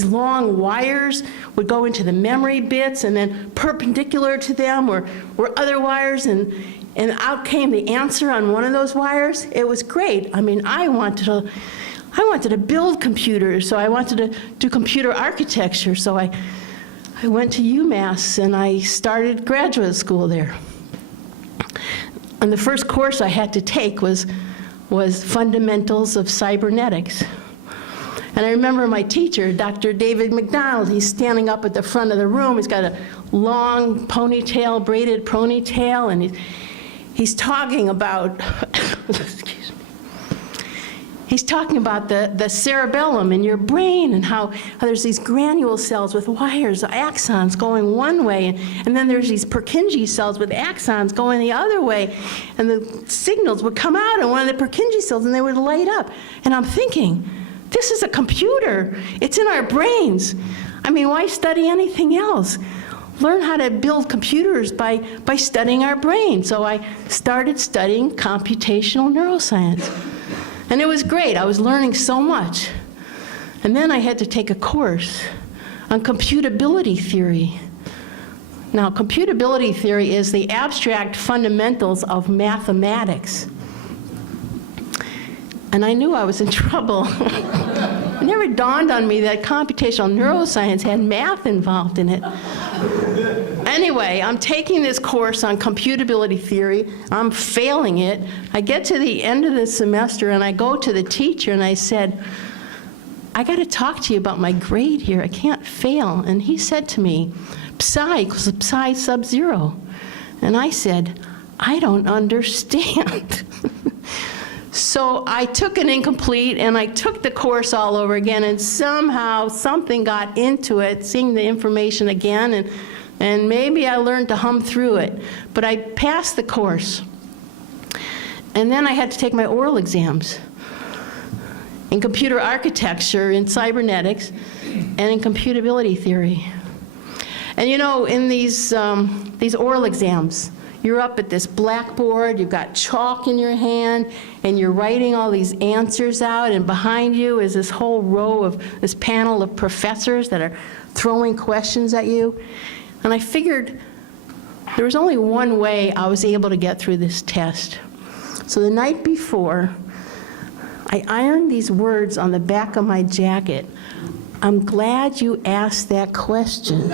long wires would go into the memory bits, and then perpendicular to them were other wires, and out came the answer on one of those wires. It was great. I mean, I wanted to build computers, so I wanted to do computer architecture. So I went to UMass, and I started graduate school there. And the first course I had to take was Fundamentals of Cybernetics. And I remember my teacher, Dr. David McDonald, he's standing up at the front of the room. He's got a long ponytail, braided ponytail, and he's talking about, excuse me, he's talking about the cerebellum in your brain and how there's these granule cells with wires, axons going one way, and then there's these Purkinje cells with axons going the other way, and the signals would come out of one of the Purkinje cells and they would light up. And I'm thinking, this is a computer. It's in our brains. I mean, why study anything else? Learn how to build computers by studying our brain. So I started studying computational neuroscience. And it was great. I was learning so much. And then I had to take a course on computability theory. Now, computability theory is the abstract fundamentals of mathematics. And I knew I was in trouble. It never dawned on me that computational neuroscience had math involved in it. Anyway, I'm taking this course on computability theory. I'm failing it. I get to the end of the semester and I go to the teacher and I said, I got to talk to you about my grade here. I can't fail. And he said to me, psi equals psi sub 0. And I said, I don't understand. So I took an incomplete and I took the course all over again, and somehow something got into it, seeing the information again, and maybe I learned to hum through it. But I passed the course. And then I had to take my oral exams in computer architecture, in cybernetics, and in computability theory. And you know, in these oral exams, you're up at this blackboard, you've got chalk in your hand, and you're writing all these answers out, and behind you is this whole row of, this panel of professors that are throwing questions at you. And I figured there was only one way I was able to get through this test. So the night before, I ironed these words on the back of my jacket. I'm glad you asked that question.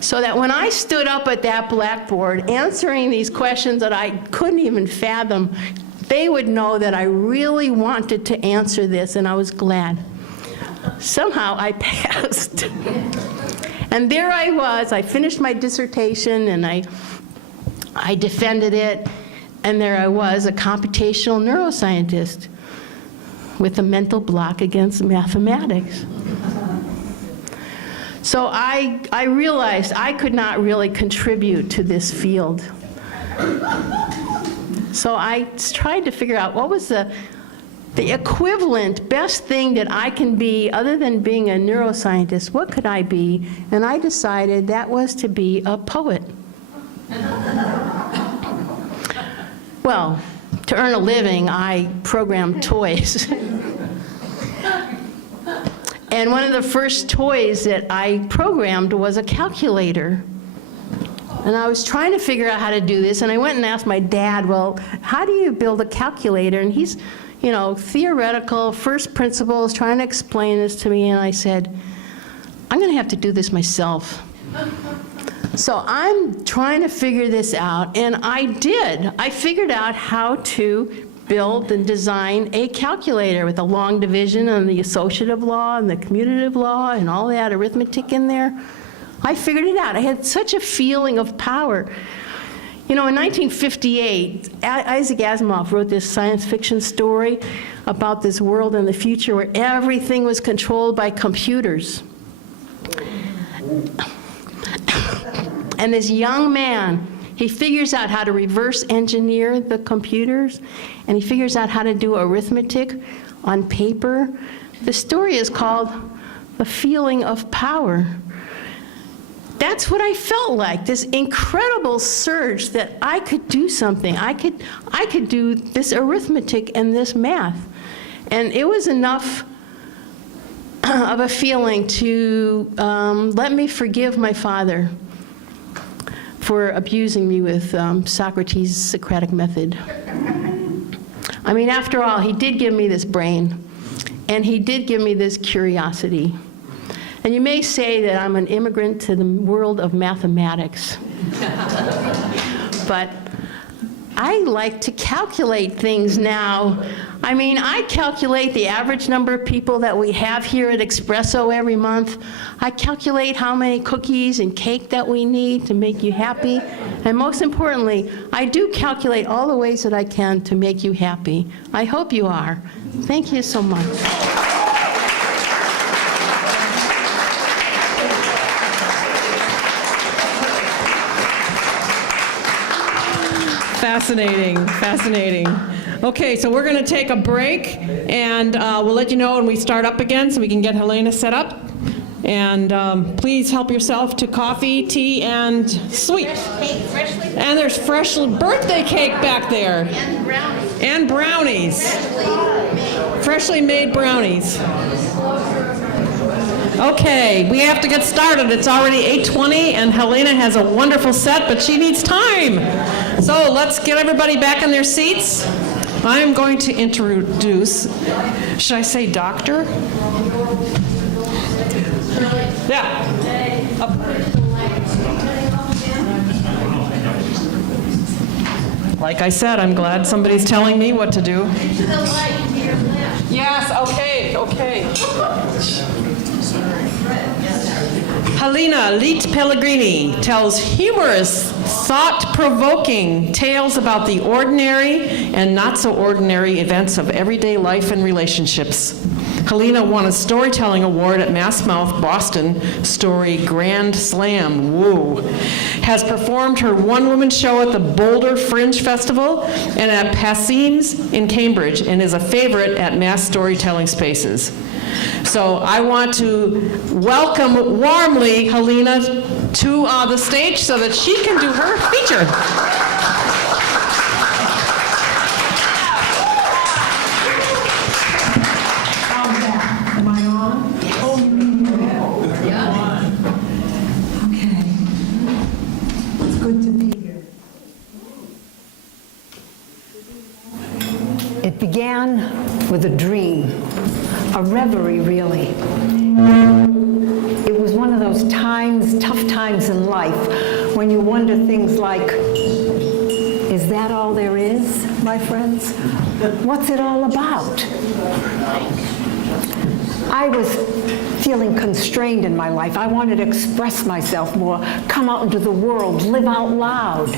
So that when I stood up at that blackboard answering these questions that I couldn't even fathom, they would know that I really wanted to answer this, and I was glad. Somehow I passed. And there I was. I finished my dissertation, and I defended it, and there I was, a computational neuroscientist with a mental block against mathematics. So I realized I could not really contribute to this field. So I tried to figure out what was the equivalent, best thing that I can be other than being a neuroscientist. What could I be? And I decided that was to be a poet. Well, to earn a living, I programmed toys. And one of the first toys that I programmed was a calculator. And I was trying to figure out how to do this, and I went and asked my dad, well, how do you build a calculator? And he's, you know, theoretical, first principles, trying to explain this to me, and I said, I'm going to have to do this myself. So I'm trying to figure this out, and I did. I figured out how to build and design a calculator with a long division and the associative law and the commutative law and all that arithmetic in there. I figured it out. I had such a feeling of power. You know, in 1958, Isaac Asimov wrote this science fiction story about this world in the future where everything was controlled by computers. And this young man, he figures out how to reverse engineer the computers, and he figures out how to do arithmetic on paper. The story is called The Feeling of Power. That's what I felt like, this incredible surge that I could do something. I could do this arithmetic and this math. And it was enough of a feeling to let me forgive my father for abusing me with Socrates' Socratic method. I mean, after all, he did give me this brain, and he did give me this curiosity. And you may say that I'm an immigrant to the world of mathematics. But I like to calculate things now. I mean, I calculate the average number of people that we have here at Expresso every month. I calculate how many cookies and cake that we need to make you happy. And most importantly, I do calculate all the ways that I can to make you happy. I hope you are. Thank you so much. Fascinating, fascinating. Okay, so we're going to take a break, and we'll let you know when we start up again so we can get Helena set up. And please help yourself to coffee, tea, and sweet. And there's fresh birthday cake back there. And brownies. Freshly made brownies. Okay, we have to get started. It's already 8:20, and Helena has a wonderful set, but she needs time. So let's get everybody back in their seats. I'm going to introduce, should I say doctor? Yeah. Up. Like I said, I'm glad somebody's telling me what to do. Yes, okay. Helena Leet-Pelligini tells humorous, thought-provoking tales about the ordinary and not-so-ordinary events of everyday life and relationships. Helena won a storytelling award at Massmouth Boston Story Grand Slam. Woo! Has performed her one-woman show at the Boulder Fringe Festival and at Passeans in Cambridge, and is a favorite at Mass Storytelling Spaces. So I want to welcome warmly Helena to the stage so that she can do her feature. Am I on? Oh, yeah. Okay. It's good to be here. It began with a dream, a reverie, really. It was one of those times, tough times in life, when you wonder things like, is that all there is, my friends? What's it all about? I was feeling constrained in my life. I wanted to express myself more, come out into the world, live out loud.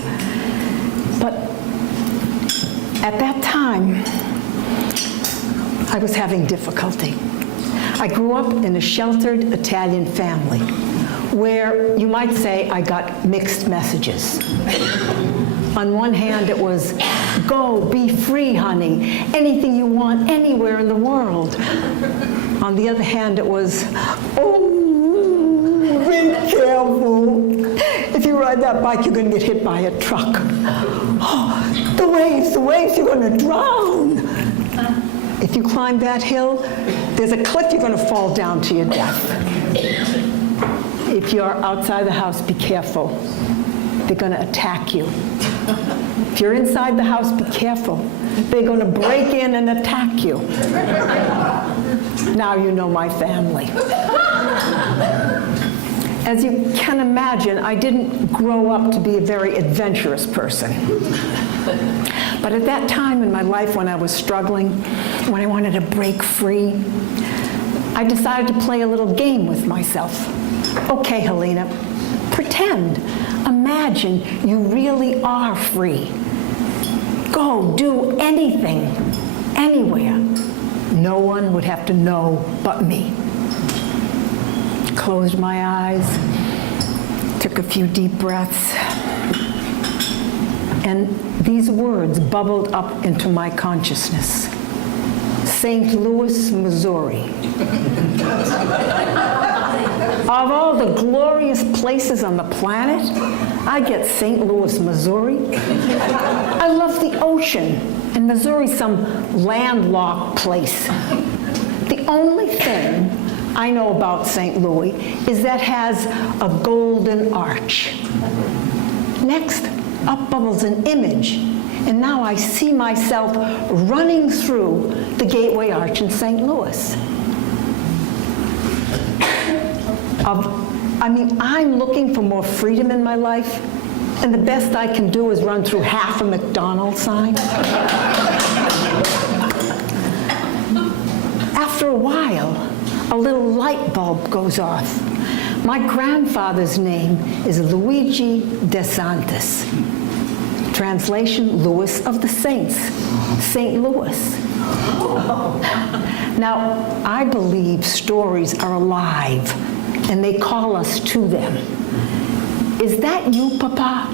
But at that time, I was having difficulty. I grew up in a sheltered Italian family where you might say I got mixed messages. On one hand, it was, go, be free, honey, anything you want, anywhere in the world. On the other hand, it was, oh, be careful. If you ride that bike, you're going to get hit by a truck. Oh, the waves, you're going to drown. If you climb that hill, there's a cliff, you're going to fall down to your death. If you're outside the house, be careful. They're going to attack you. If you're inside the house, be careful. They're going to break in and attack you. Now you know my family. As you can imagine, I didn't grow up to be a very adventurous person. But at that time in my life when I was struggling, when I wanted to break free, I decided to play a little game with myself. Okay, Helena, pretend, imagine you really are free. Go, do anything, anywhere. No one would have to know but me. Closed my eyes, took a few deep breaths, and these words bubbled up into my consciousness. St. Louis, Missouri. Of all the glorious places on the planet, I get St. Louis, Missouri. I love the ocean, and Missouri's some landlocked place. The only thing I know about St. Louis is that it has a golden arch. Next, up bubbles an image, and now I see myself running through the Gateway Arch in St. Louis. I'm looking for more freedom in my life, And the best I can do is run through half a McDonald's sign. After a while, a little light bulb goes off. My grandfather's name is Luigi de Santis. Translation, Louis of the Saints, St. Louis. Now, I believe stories are alive, and they call us to them. Is that you, Papa?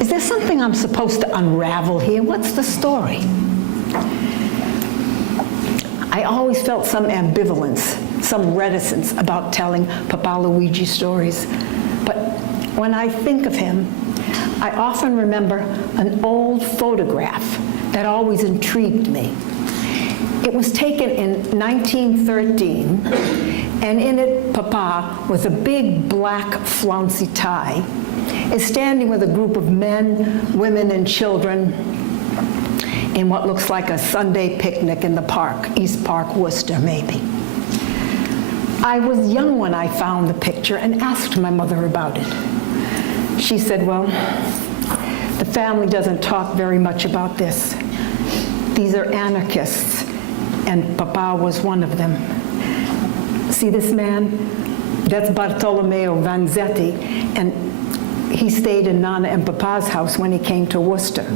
Is there something I'm supposed to unravel here? What's the story? I always felt some ambivalence, some reticence about telling Papa Luigi stories. But when I think of him, I often remember an old photograph that always intrigued me. It was taken in 1913, and in it, Papa, with a big black flouncy tie, is standing with a group of men, women, and children in what looks like a Sunday picnic in the park, East Park, Worcester, maybe. I was young when I found the picture and asked my mother about it. She said, well, the family doesn't talk very much about this. These are anarchists, and Papa was one of them. See this man? That's Bartolomeo Vanzetti, and he stayed in Nana and Papa's house when he came to Worcester.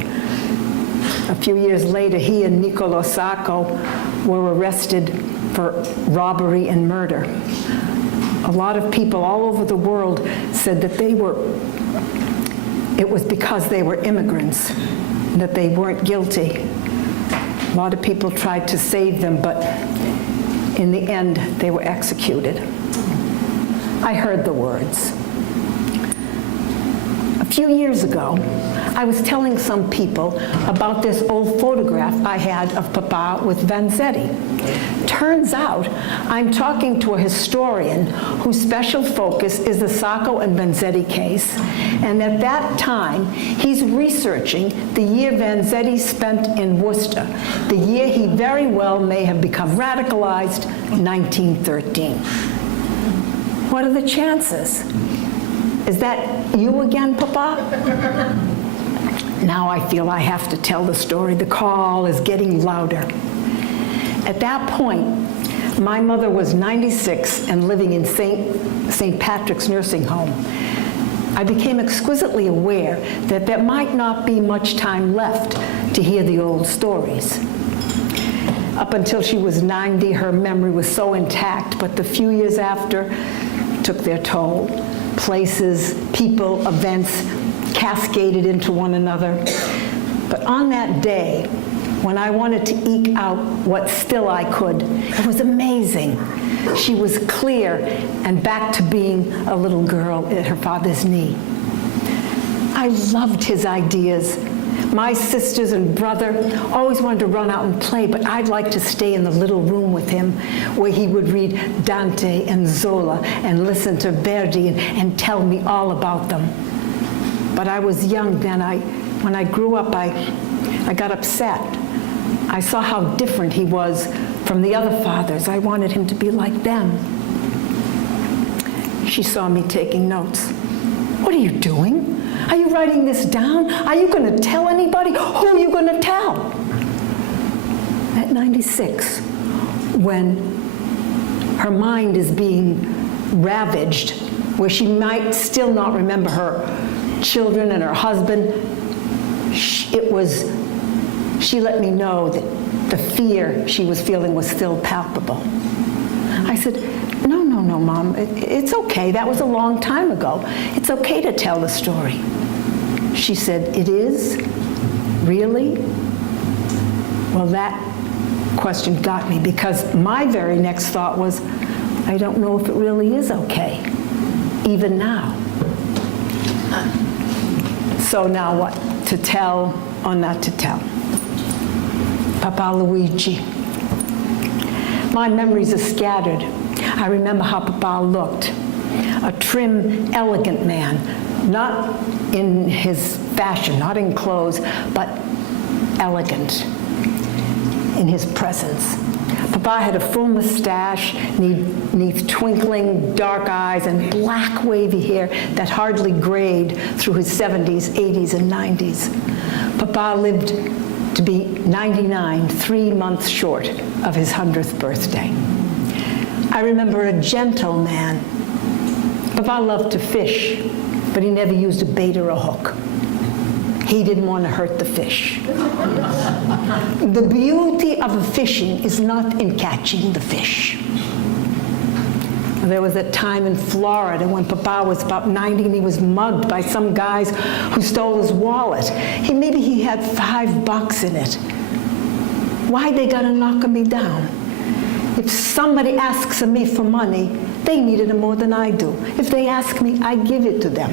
A few years later, he and Niccolo Sacco were arrested for robbery and murder. A lot of people all over the world said that it was because they were immigrants, that they weren't guilty. A lot of people tried to save them, but in the end, they were executed. I heard the words. A few years ago, I was telling some people about this old photograph I had of Papa with Vanzetti. Turns out, I'm talking to a historian whose special focus is the Sacco and Vanzetti case, and at that time, he's researching the year Vanzetti spent in Worcester, the year he very well may have become radicalized, 1913. What are the chances? Is that you again, Papa? Now I feel I have to tell the story. The call is getting louder. At that point, my mother was 96 and living in St. Patrick's nursing home. I became exquisitely aware that there might not be much time left to hear the old stories. Up until she was 90, her memory was so intact, but the few years after took their toll. Places, people, events cascaded into one another. But on that day, when I wanted to eke out what still I could, it was amazing. She was clear and back to being a little girl at her father's knee. I loved his ideas. My sisters and brother always wanted to run out and play, but I'd like to stay in the little room with him where he would read Dante and Zola and listen to Verdi and tell me all about them. But I was young then. When I grew up, I got upset. I saw how different he was from the other fathers. I wanted him to be like them. She saw me taking notes. What are you doing? Are you writing this down? Are you going to tell anybody? Who are you going to tell? At 96, when her mind is being ravaged, where she might still not remember her children and her husband, she let me know that the fear she was feeling was still palpable. I said, no, Mom, it's okay. That was a long time ago. It's okay to tell the story. She said, it is? Really? Well, that question got me, because my very next thought was, I don't know if it really is okay, even now. So now what? To tell or not to tell? Papa Luigi. My memories are scattered. I remember how Papa looked. A trim, elegant man, not in his fashion, not in clothes, but elegant in his presence. Papa had a full mustache, neath twinkling dark eyes, and black wavy hair that hardly grayed through his 70s, 80s, and 90s. Papa lived to be 99, 3 months short of his 100th birthday. I remember a gentle man. Papa loved to fish, but he never used a bait or a hook. He didn't want to hurt the fish. The beauty of fishing is not in catching the fish. There was a time in Florida when Papa was about 90 and he was mugged by some guys who stole his wallet. Maybe he had $5 in it. Why they gotta knock me down? If somebody asks me for money, they needed it more than I do. If they ask me, I give it to them.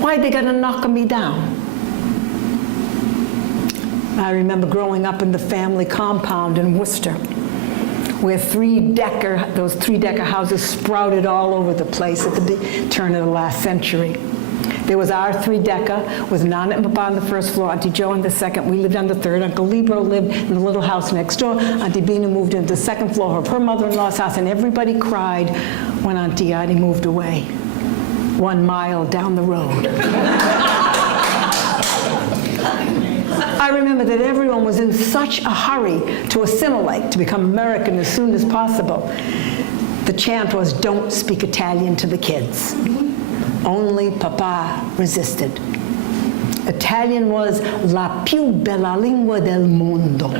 Why they gotta knock me down? I remember growing up in the family compound in Worcester, where those three-decker houses sprouted all over the place at the turn of the last century. There was our three-decker with Nana and Papa on the first floor, Auntie Jo on the second. We lived on the third. Uncle Libro lived in the little house next door. Auntie Bina moved into the second floor of her mother-in-law's house, and everybody cried when Auntie Addie moved away, 1 mile down the road. I remember that everyone was in such a hurry to assimilate, to become American as soon as possible. The chant was, "Don't speak Italian to the kids." Only Papa resisted. Italian was la più bella lingua del mondo,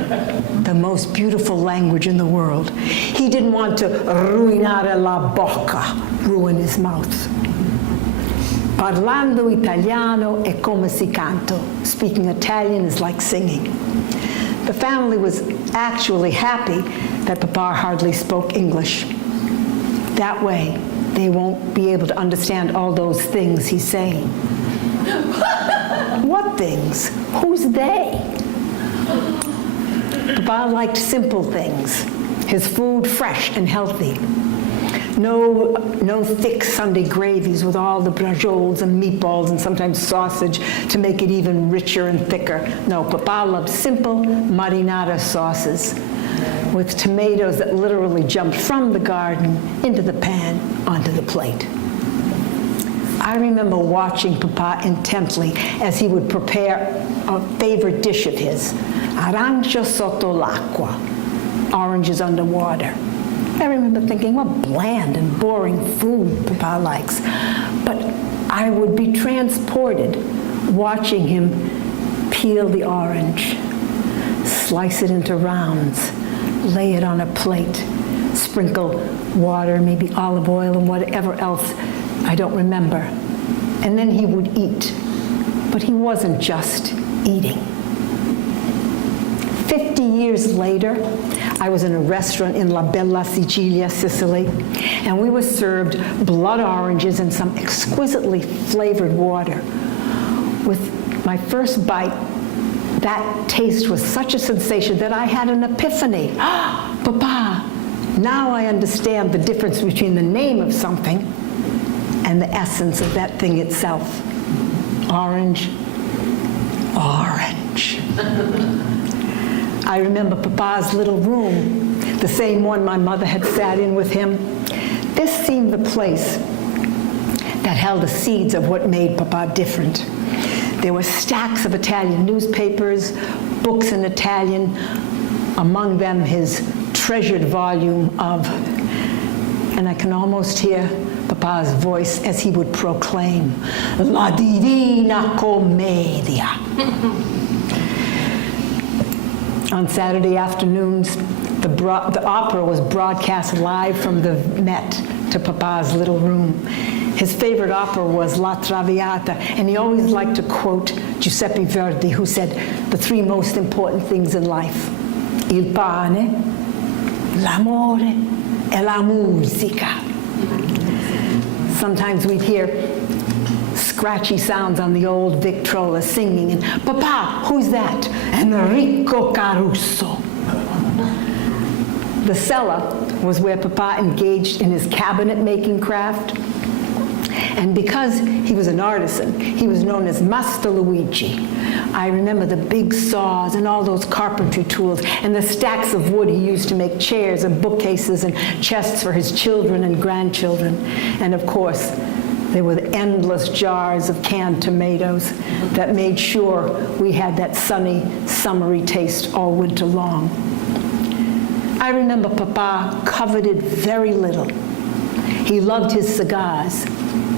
the most beautiful language in the world. He didn't want to ruinare la bocca, ruin his mouth. Parlando italiano è come si canto. Speaking Italian is like singing. The family was actually happy that Papa hardly spoke English. That way, they won't be able to understand all those things he's saying. What things? Who's they? Papa liked simple things. His food fresh and healthy. No thick Sunday gravies with all the brajolles and meatballs and sometimes sausage to make it even richer and thicker. No, Papa loved simple marinara sauces with tomatoes that literally jumped from the garden into the pan onto the plate. I remember watching Papa intently as he would prepare a favorite dish of his, arancio sotto l'acqua, oranges underwater. I remember thinking, what bland and boring food Papa likes. But I would be transported watching him peel the orange, slice it into rounds, lay it on a plate, sprinkle water, maybe olive oil and whatever else I don't remember. And then he would eat. But he wasn't just eating. 50 years later, I was in a restaurant in La Bella Sicilia, Sicily, and we were served blood oranges and some exquisitely flavored water. With my first bite, that taste was such a sensation that I had an epiphany. Ah, Papa, now I understand the difference between the name of something and the essence of that thing itself. Orange, orange. I remember Papa's little room, the same one my mother had sat in with him. This seemed the place that held the seeds of what made Papa different. There were stacks of Italian newspapers, books in Italian, among them his treasured volume of, and I can almost hear Papa's voice as he would proclaim, La Divina Commedia. On Saturday afternoons, the opera was broadcast live from the Met to Papa's little room. His favorite opera was La Traviata, and he always liked to quote Giuseppe Verdi, who said the 3 most important things in life: il pane, l'amore, e la musica. Sometimes we'd hear scratchy sounds on the old Victrola singing, and Papa, who's that? Enrico Caruso. The cellar was where Papa engaged in his cabinet-making craft. And because he was an artisan, he was known as Master Luigi. I remember the big saws and all those carpentry tools and the stacks of wood he used to make chairs and bookcases and chests for his children and grandchildren. And of course, there were the endless jars of canned tomatoes that made sure we had that sunny, summery taste all winter long. I remember Papa coveted very little. He loved his cigars,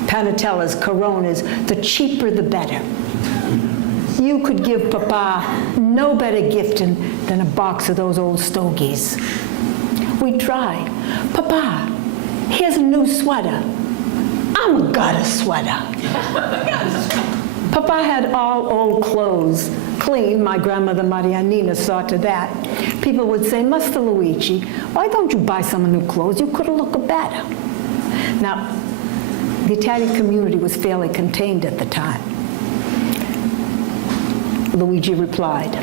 Panatellas, Coronas, the cheaper the better. You could give Papa no better gift than a box of those old stogies. We'd try. Papa, here's a new sweater. I'm got a sweater. Papa had all old clothes clean. My grandmother Marianina saw to that. People would say, Master Luigi, why don't you buy some new clothes? You could have looked better. Now, the Italian community was fairly contained at the time. Luigi replied,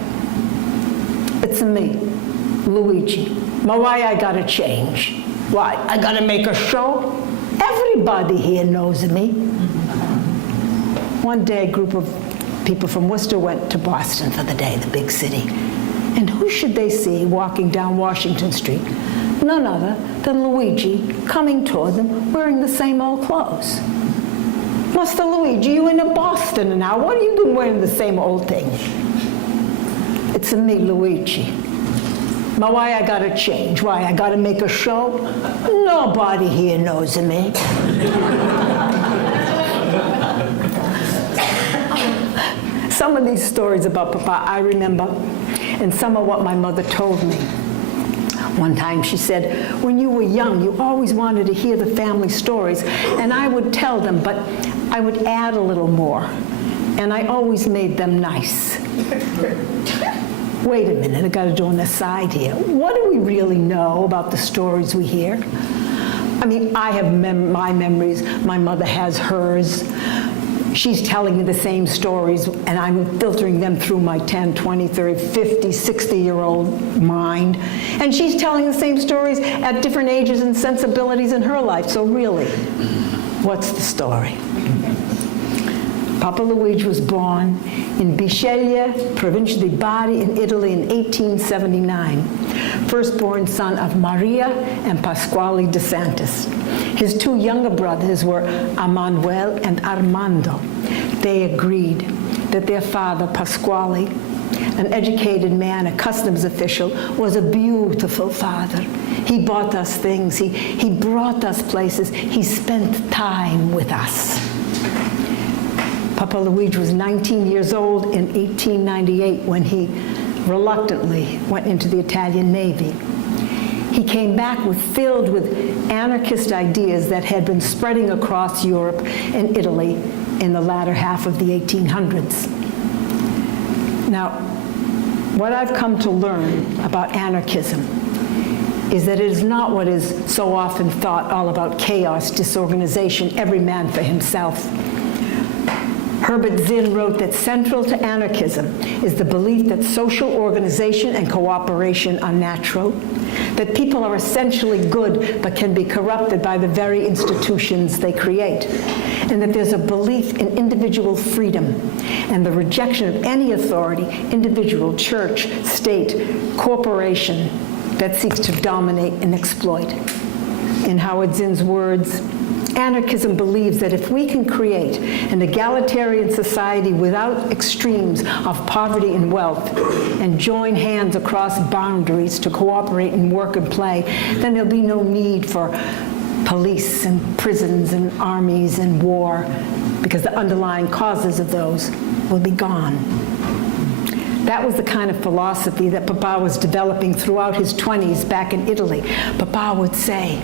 it's me, Luigi. Ma why I gotta change? Why, I gotta make a show? Everybody here knows me. One day, a group of people from Worcester went to Boston for the day, the big city. And who should they see walking down Washington Street? None other than Luigi coming toward them wearing the same old clothes. Master Luigi, you in Boston now. What have you been wearing the same old thing? It's me, Luigi. Ma why I gotta change? Why, I gotta make a show? Nobody here knows me. Some of these stories about Papa I remember, and some of what my mother told me. One time she said, when you were young, you always wanted to hear the family stories, and I would tell them, but I would add a little more, and I always made them nice. Wait a minute, I gotta do an aside here. What do we really know about the stories we hear? I mean, I have my memories, my mother has hers. She's telling me the same stories, and I'm filtering them through my 10, 20, 30, 50, 60-year-old mind. And she's telling the same stories at different ages and sensibilities in her life. So really, what's the story? Papa Luigi was born in Bisceglie, Provincia di Bari in Italy in 1879, firstborn son of Maria and Pasquale de Santis. His two younger brothers were Emanuele and Armando. They agreed that their father, Pasquale, an educated man, a customs official, was a beautiful father. He bought us things, he brought us places, he spent time with us. Papa Luigi was 19 years old in 1898 when he reluctantly went into the Italian Navy. He came back filled with anarchist ideas that had been spreading across Europe and Italy in the latter half of the 1800s. Now, what I've come to learn about anarchism is that it is not what is so often thought all about chaos, disorganization, every man for himself. Herbert Zinn wrote that central to anarchism is the belief that social organization and cooperation are natural, that people are essentially good but can be corrupted by the very institutions they create, and that there's a belief in individual freedom and the rejection of any authority, individual, church, state, corporation that seeks to dominate and exploit. In Howard Zinn's words, anarchism believes that if we can create an egalitarian society without extremes of poverty and wealth and join hands across boundaries to cooperate and work and play, then there'll be no need for police and prisons and armies and war, because the underlying causes of those will be gone. That was the kind of philosophy that Papa was developing throughout his 20s back in Italy. Papa would say,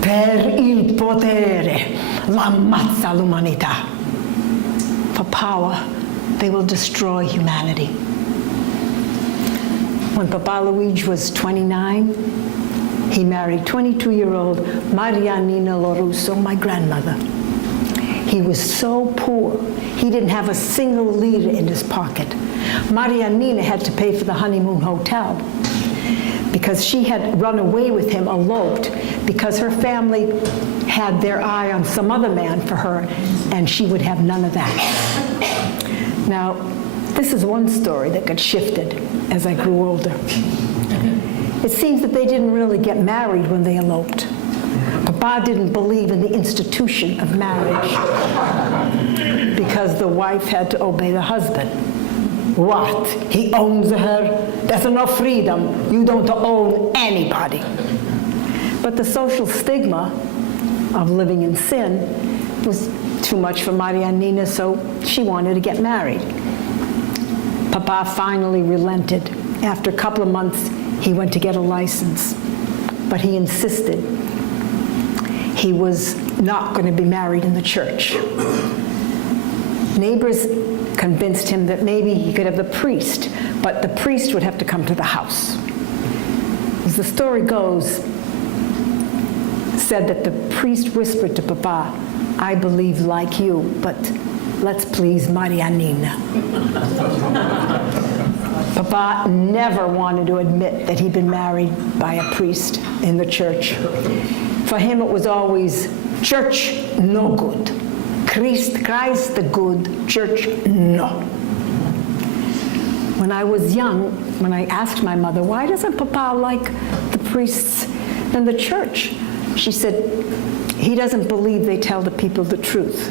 per il potere, l'ammazza l'umanità. For power, they will destroy humanity. When Papa Luigi was 29, he married 22-year-old Marianina Lorusso, my grandmother. He was so poor, he didn't have a single lira in his pocket. Marianina had to pay for the honeymoon hotel. because she had run away with him, eloped, because her family had their eye on some other man for her, and she would have none of that. Now, this is one story that got shifted as I grew older. It seems that they didn't really get married when they eloped. Papa didn't believe in the institution of marriage because the wife had to obey the husband. What? He owns her? That's enough freedom. You don't own anybody. But the social stigma of living in sin was too much for Maria Nina, so she wanted to get married. Papa finally relented. After a couple of months, he went to get a license, but he insisted he was not going to be married in the church. Neighbors convinced him that maybe he could have the priest, but the priest would have to come to the house. As the story goes, said that the priest whispered to Papa, "I believe like you, but let's please Maria Nina." Papa never wanted to admit that he'd been married by a priest in the church. For him, it was always church, no good. Christ the good, church, no. When I was young, when I asked my mother, why doesn't Papa like the priests in the church? She said, he doesn't believe they tell the people the truth.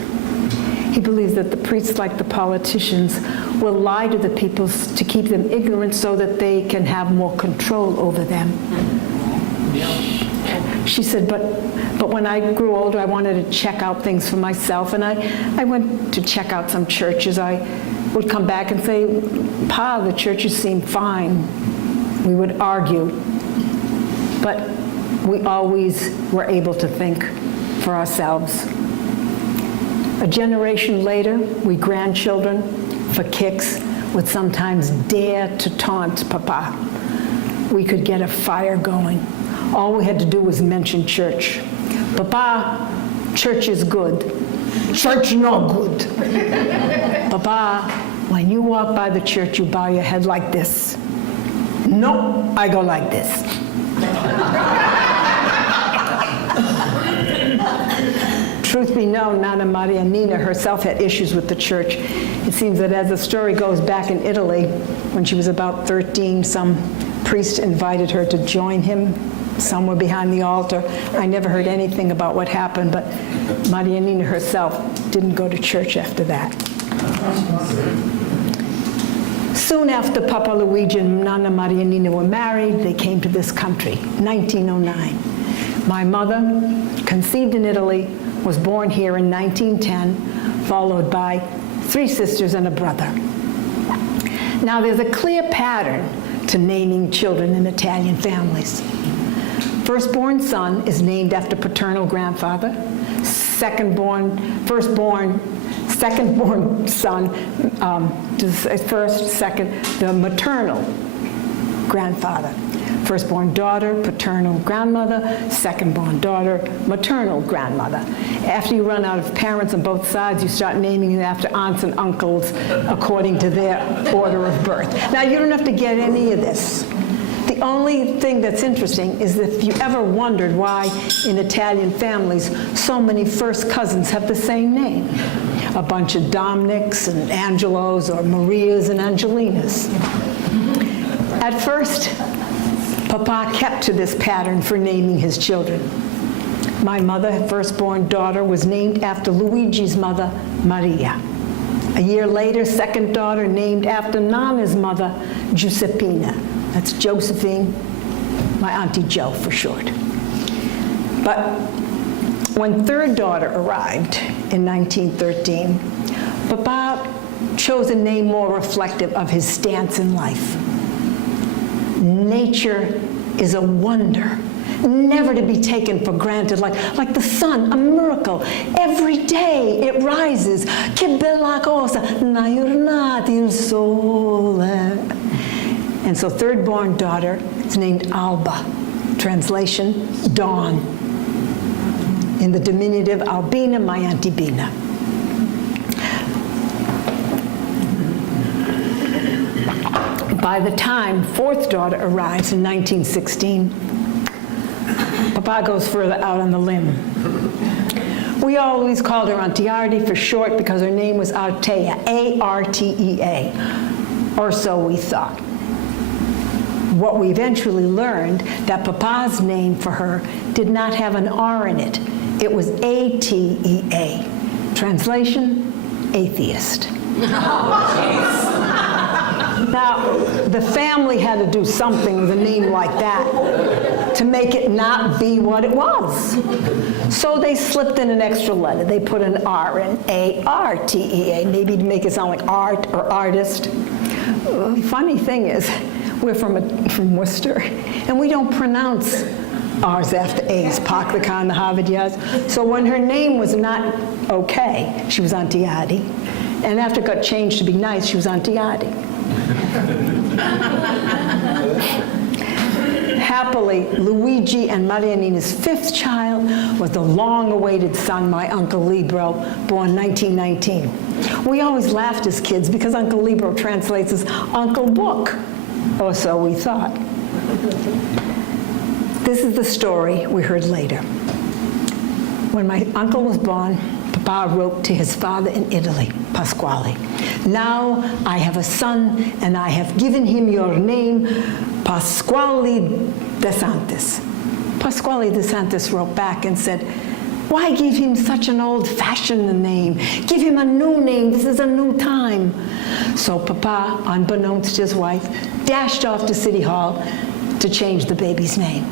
He believes that the priests, like the politicians, will lie to the people to keep them ignorant so that they can have more control over them. She said, but when I grew older, I wanted to check out things for myself, and I went to check out some churches. I would come back and say, Pa, the churches seem fine. We would argue, but we always were able to think for ourselves. A generation later, we grandchildren, for kicks, would sometimes dare to taunt Papa. We could get a fire going. All we had to do was mention church. Papa, church is good. Church no good. Papa, when you walk by the church, you bow your head like this. No, I go like this. Truth be known, Nana Maria Nina herself had issues with the church. It seems that as the story goes back in Italy, when she was about 13, some priest invited her to join him somewhere behind the altar. I never heard anything about what happened, but Maria Nina herself didn't go to church after that. Soon after Papa Luigi and Nana Maria Nina were married, they came to this country, 1909. My mother, conceived in Italy, was born here in 1910, followed by 3 sisters and a brother. Now, there's a clear pattern to naming children in Italian families. Firstborn son is named after paternal grandfather. Secondborn son, first, second, the maternal grandfather. Firstborn daughter, paternal grandmother. Secondborn daughter, maternal grandmother. After you run out of parents on both sides, you start naming it after aunts and uncles according to their order of birth. Now, you don't have to get any of this. The only thing that's interesting is that if you ever wondered why in Italian families so many first cousins have the same name. A bunch of Dominics and Angelos or Marias and Angelinas. At first, Papa kept to this pattern for naming his children. My mother, firstborn daughter, was named after Luigi's mother, Maria. A year later, second daughter named after Nana's mother, Giuseppina. That's Josephine, my Auntie Jo for short. But when third daughter arrived in 1913, Papa chose a name more reflective of his stance in life. Nature is a wonder, never to be taken for granted, like the sun, a miracle. Every day it rises. Che bella cosa, una giornata il sole. And so third-born daughter is named Alba. Translation, dawn. In the diminutive, Albina, my Auntie Bina. By the time fourth daughter arrives in 1916, Papa goes further out on the limb. We always called her Auntie Artie for short because her name was Artea, A-R-T-E-A, or so we thought. What we eventually learned, that Papa's name for her did not have an R in it. It was A-T-E-A. Translation, atheist. Now, the family had to do something with a name like that to make it not be what it was. So they slipped in an extra letter. They put an R in, A-R-T-E-A, maybe to make it sound like art or artist. Funny thing is, we're from Worcester, and we don't pronounce R's after A's, Park the car in the Harvard Yards. So when her name was not okay, she was Auntie Artie. And after it got changed to be nice, she was Auntie Artie. Happily, Luigi and Marianina's fifth child was the long-awaited son, my Uncle Libro, born 1919. We always laughed as kids because Uncle Libro translates as Uncle Book, or so we thought. This is the story we heard later. When my uncle was born, Papa wrote to his father in Italy, Pasquale, "Now I have a son, and I have given him your name, Pasquale de Santis." Pasquale de Santis wrote back and said, "Why give him such an old-fashioned name? Give him a new name. This is a new time." So Papa, unbeknownst to his wife, dashed off to City Hall to change the baby's name.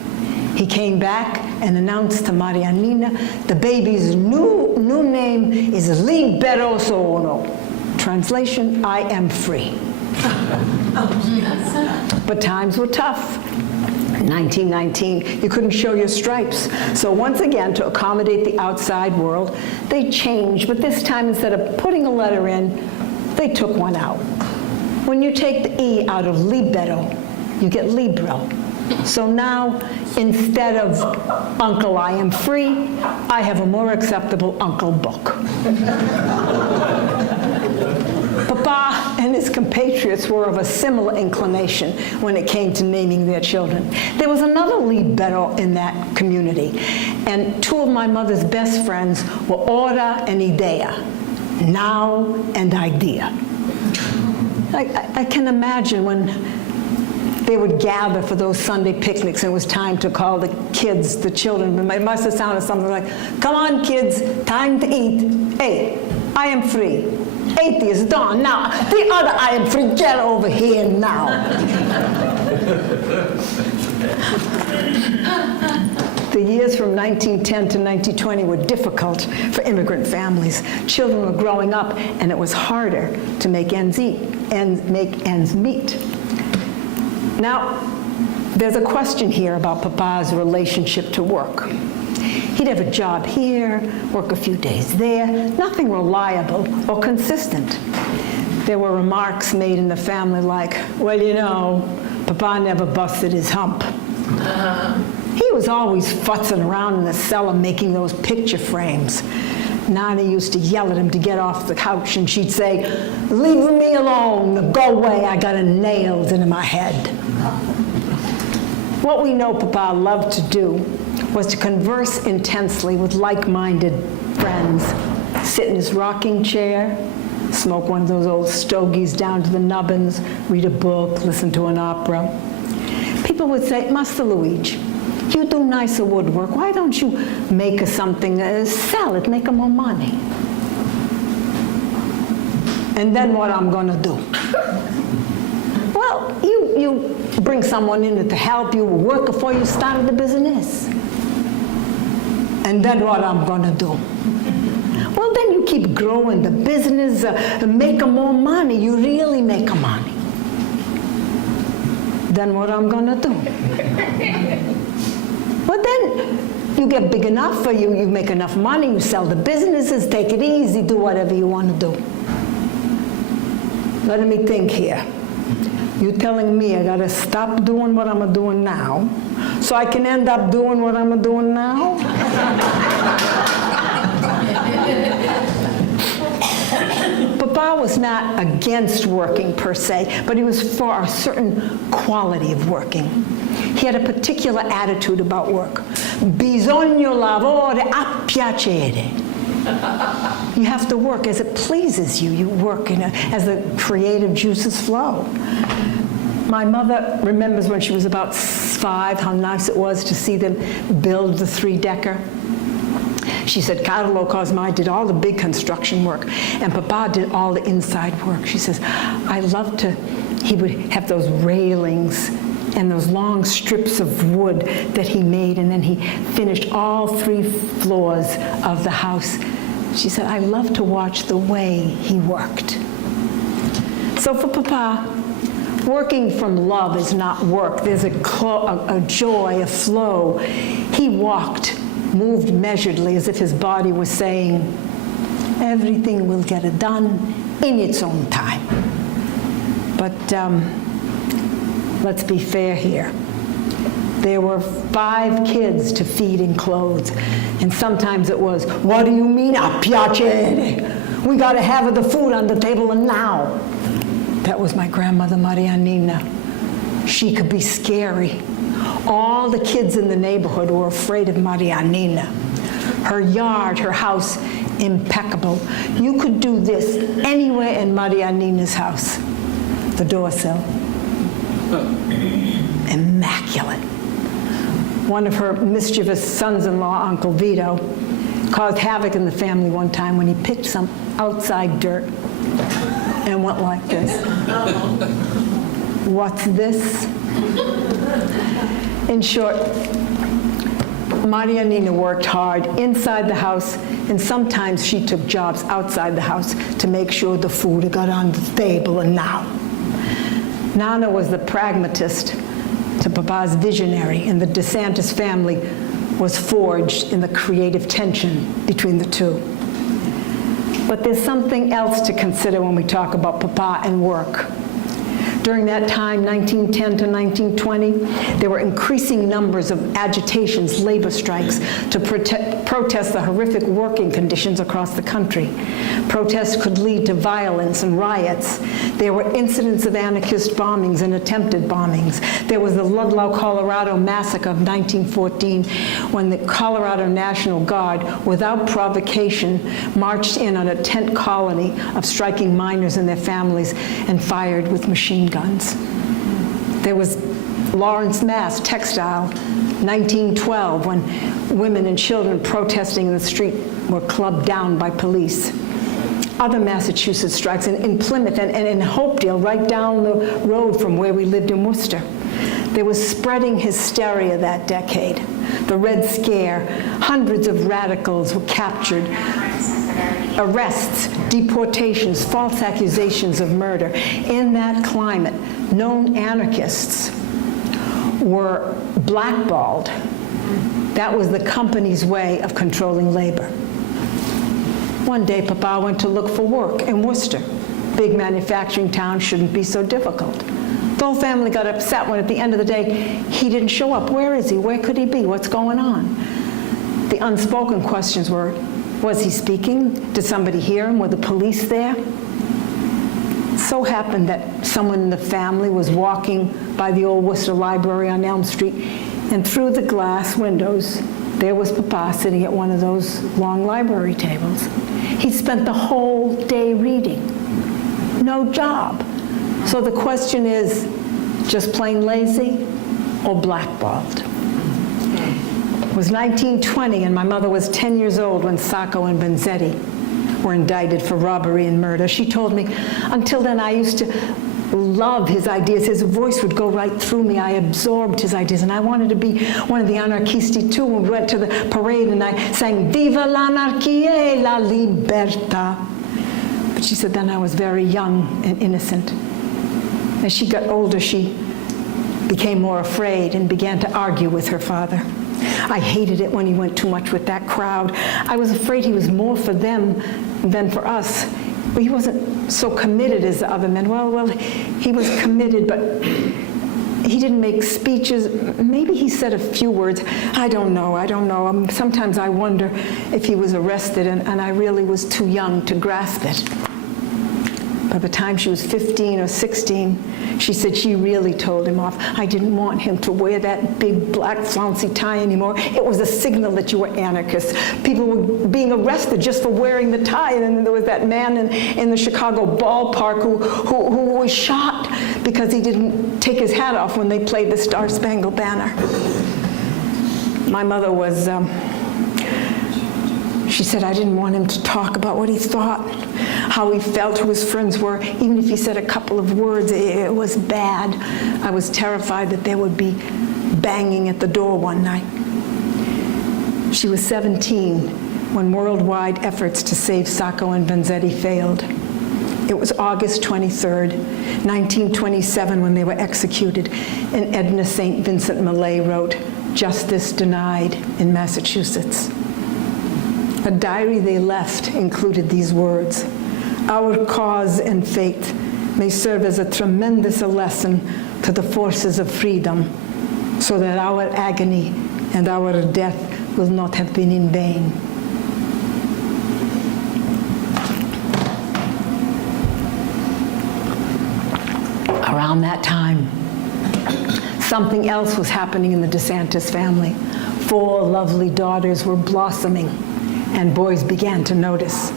He came back and announced to Marianina, the baby's new name is Libero Sono. Translation, I am free. But times were tough. In 1919, you couldn't show your stripes. So once again, to accommodate the outside world, they changed, but this time instead of putting a letter in, they took one out. When you take the E out of libero, you get libro. So now, instead of Uncle I am free, I have a more acceptable Uncle Book. Papa and his compatriots were of a similar inclination when it came to naming their children. There was another libero in that community, and two of my mother's best friends were Ora and Idea, now and idea. I can imagine when they would gather for those Sunday picnics and it was time to call the kids, the children. It must have sounded something like, "Come on, kids, time to eat. Hey, I am free. Atheist, dawn. Now, the other I am free. Get over here now." The years from 1910 to 1920 were difficult for immigrant families. Children were growing up, and it was harder to make ends meet. Now, there's a question here about Papa's relationship to work. He'd have a job here, work a few days there, nothing reliable or consistent. There were remarks made in the family like, "Well, you know, Papa never busted his hump." He was always futzing around in the cellar making those picture frames. Nana used to yell at him to get off the couch, and she'd say, "Leave me alone, go away, I got a nailed into my head." What we know Papa loved to do was to converse intensely with like-minded friends, sit in his rocking chair, smoke one of those old stogies down to the nubbins, read a book, listen to an opera. People would say, "Master Luigi, you do nicer woodwork. Why don't you make us something, sell it, make more money?" And then what I'm gonna do? Well, you bring someone in to help you work before you started the business. And then what I'm gonna do? Well, then you keep growing the business, make more money. You really make money. Then what I'm gonna do? Well, then you get big enough, or you make enough money, you sell the businesses, take it easy, do whatever you want to do. Let me think here. You're telling me I gotta stop doing what I'm doing now so I can end up doing what I'm doing now? Papa Papa was not against working per se, but he was for a certain quality of working. He had a particular attitude about work. Bisogna lavorare a piacere. You have to work as it pleases you. You work as the creative juices flow. My mother remembers when she was about 5 how nice it was to see them build the 3-decker. She said Carlo Cosmai did all the big construction work, and Papa did all the inside work. She says, I loved to, he would have those railings and those long strips of wood that he made, and then he finished all 3 floors of the house. She said, I love to watch the way he worked. So for Papa, working from love is not work. There's a joy, a flow. He walked, moved measuredly as if his body was saying, everything will get it done in its own time. But let's be fair here. There were 5 kids to feed and clothe, and sometimes it was, what do you mean, a piacere? We got to have the food on the table and now. That was my grandmother, Marianina. She could be scary. All the kids in the neighborhood were afraid of Marianina. Her yard, her house, impeccable. You could do this anywhere in Marianina's house. The door sill. Immaculate. One of her mischievous sons-in-law, Uncle Vito, caused havoc in the family one time when he picked some outside dirt and went like this. What's this? In short, Marianina worked hard inside the house, and sometimes she took jobs outside the house to make sure the food got on the table and now. Nana was the pragmatist to Papa's visionary, and the DeSantis family was forged in the creative tension between the two. But there's something else to consider when we talk about Papa and work. During that time, 1910 to 1920, there were increasing numbers of agitations, labor strikes, to protest the horrific working conditions across the country. Protests could lead to violence and riots. There were incidents of anarchist bombings and attempted bombings. There was the Ludlow, Colorado massacre of 1914, when the Colorado National Guard, without provocation, marched in on a tent colony of striking miners and their families and fired with machine guns. There was Lawrence, Mass, textile, 1912, when women and children protesting in the street were clubbed down by police. Other Massachusetts strikes in Plymouth and in Hopedale, right down the road from where we lived in Worcester. There was spreading hysteria that decade. The Red Scare, hundreds of radicals were captured. Arrests, deportations, false accusations of murder. In that climate, known anarchists were blackballed. That was the company's way of controlling labor. One day, Papa went to look for work in Worcester. Big manufacturing town shouldn't be so difficult. The whole family got upset when at the end of the day, he didn't show up. Where is he? Where could he be? What's going on? The unspoken questions were, was he speaking? Did somebody hear him? Were the police there? It so happened that someone in the family was walking by the old Worcester Library on Elm Street, and through the glass windows, there was Papa sitting at one of those long library tables. He spent the whole day reading. No job. So the question is, just plain lazy or blackballed? It was 1920, and my mother was 10 years old when Sacco and Benzetti were indicted for robbery and murder. She told me, until then I used to love his ideas. His voice would go right through me. I absorbed his ideas, and I wanted to be one of the anarchisti too. When we went to the parade and I sang, Viva l'anarchia e la libertà. But she said then I was very young and innocent. As she got older, she became more afraid and began to argue with her father. I hated it when he went too much with that crowd. I was afraid he was more for them than for us. But he wasn't so committed as the other men. Well, he was committed, but he didn't make speeches. Maybe he said a few words. I don't know. Sometimes I wonder if he was arrested, and I really was too young to grasp it. By the time she was 15 or 16, she said she really told him off. I didn't want him to wear that big black flouncy tie anymore. It was a signal that you were anarchists. People were being arrested just for wearing the tie. And then there was that man in the Chicago ballpark who was shot because he didn't take his hat off when they played the Star-Spangled Banner. My mother was, she said, I didn't want him to talk about what he thought, how he felt, who his friends were. Even if he said a couple of words, it was bad. I was terrified that there would be banging at the door one night. She was 17 when worldwide efforts to save Sacco and Vanzetti failed. It was August 23rd, 1927, when they were executed, and Edna St. Vincent Millay wrote, "Justice denied" in Massachusetts. A diary they left included these words: "Our cause and fate may serve as a tremendous lesson to the forces of freedom, so that our agony and our death will not have been in vain." Around that time, something else was happening in the DeSantis family. 4 lovely daughters were blossoming, and boys began to notice.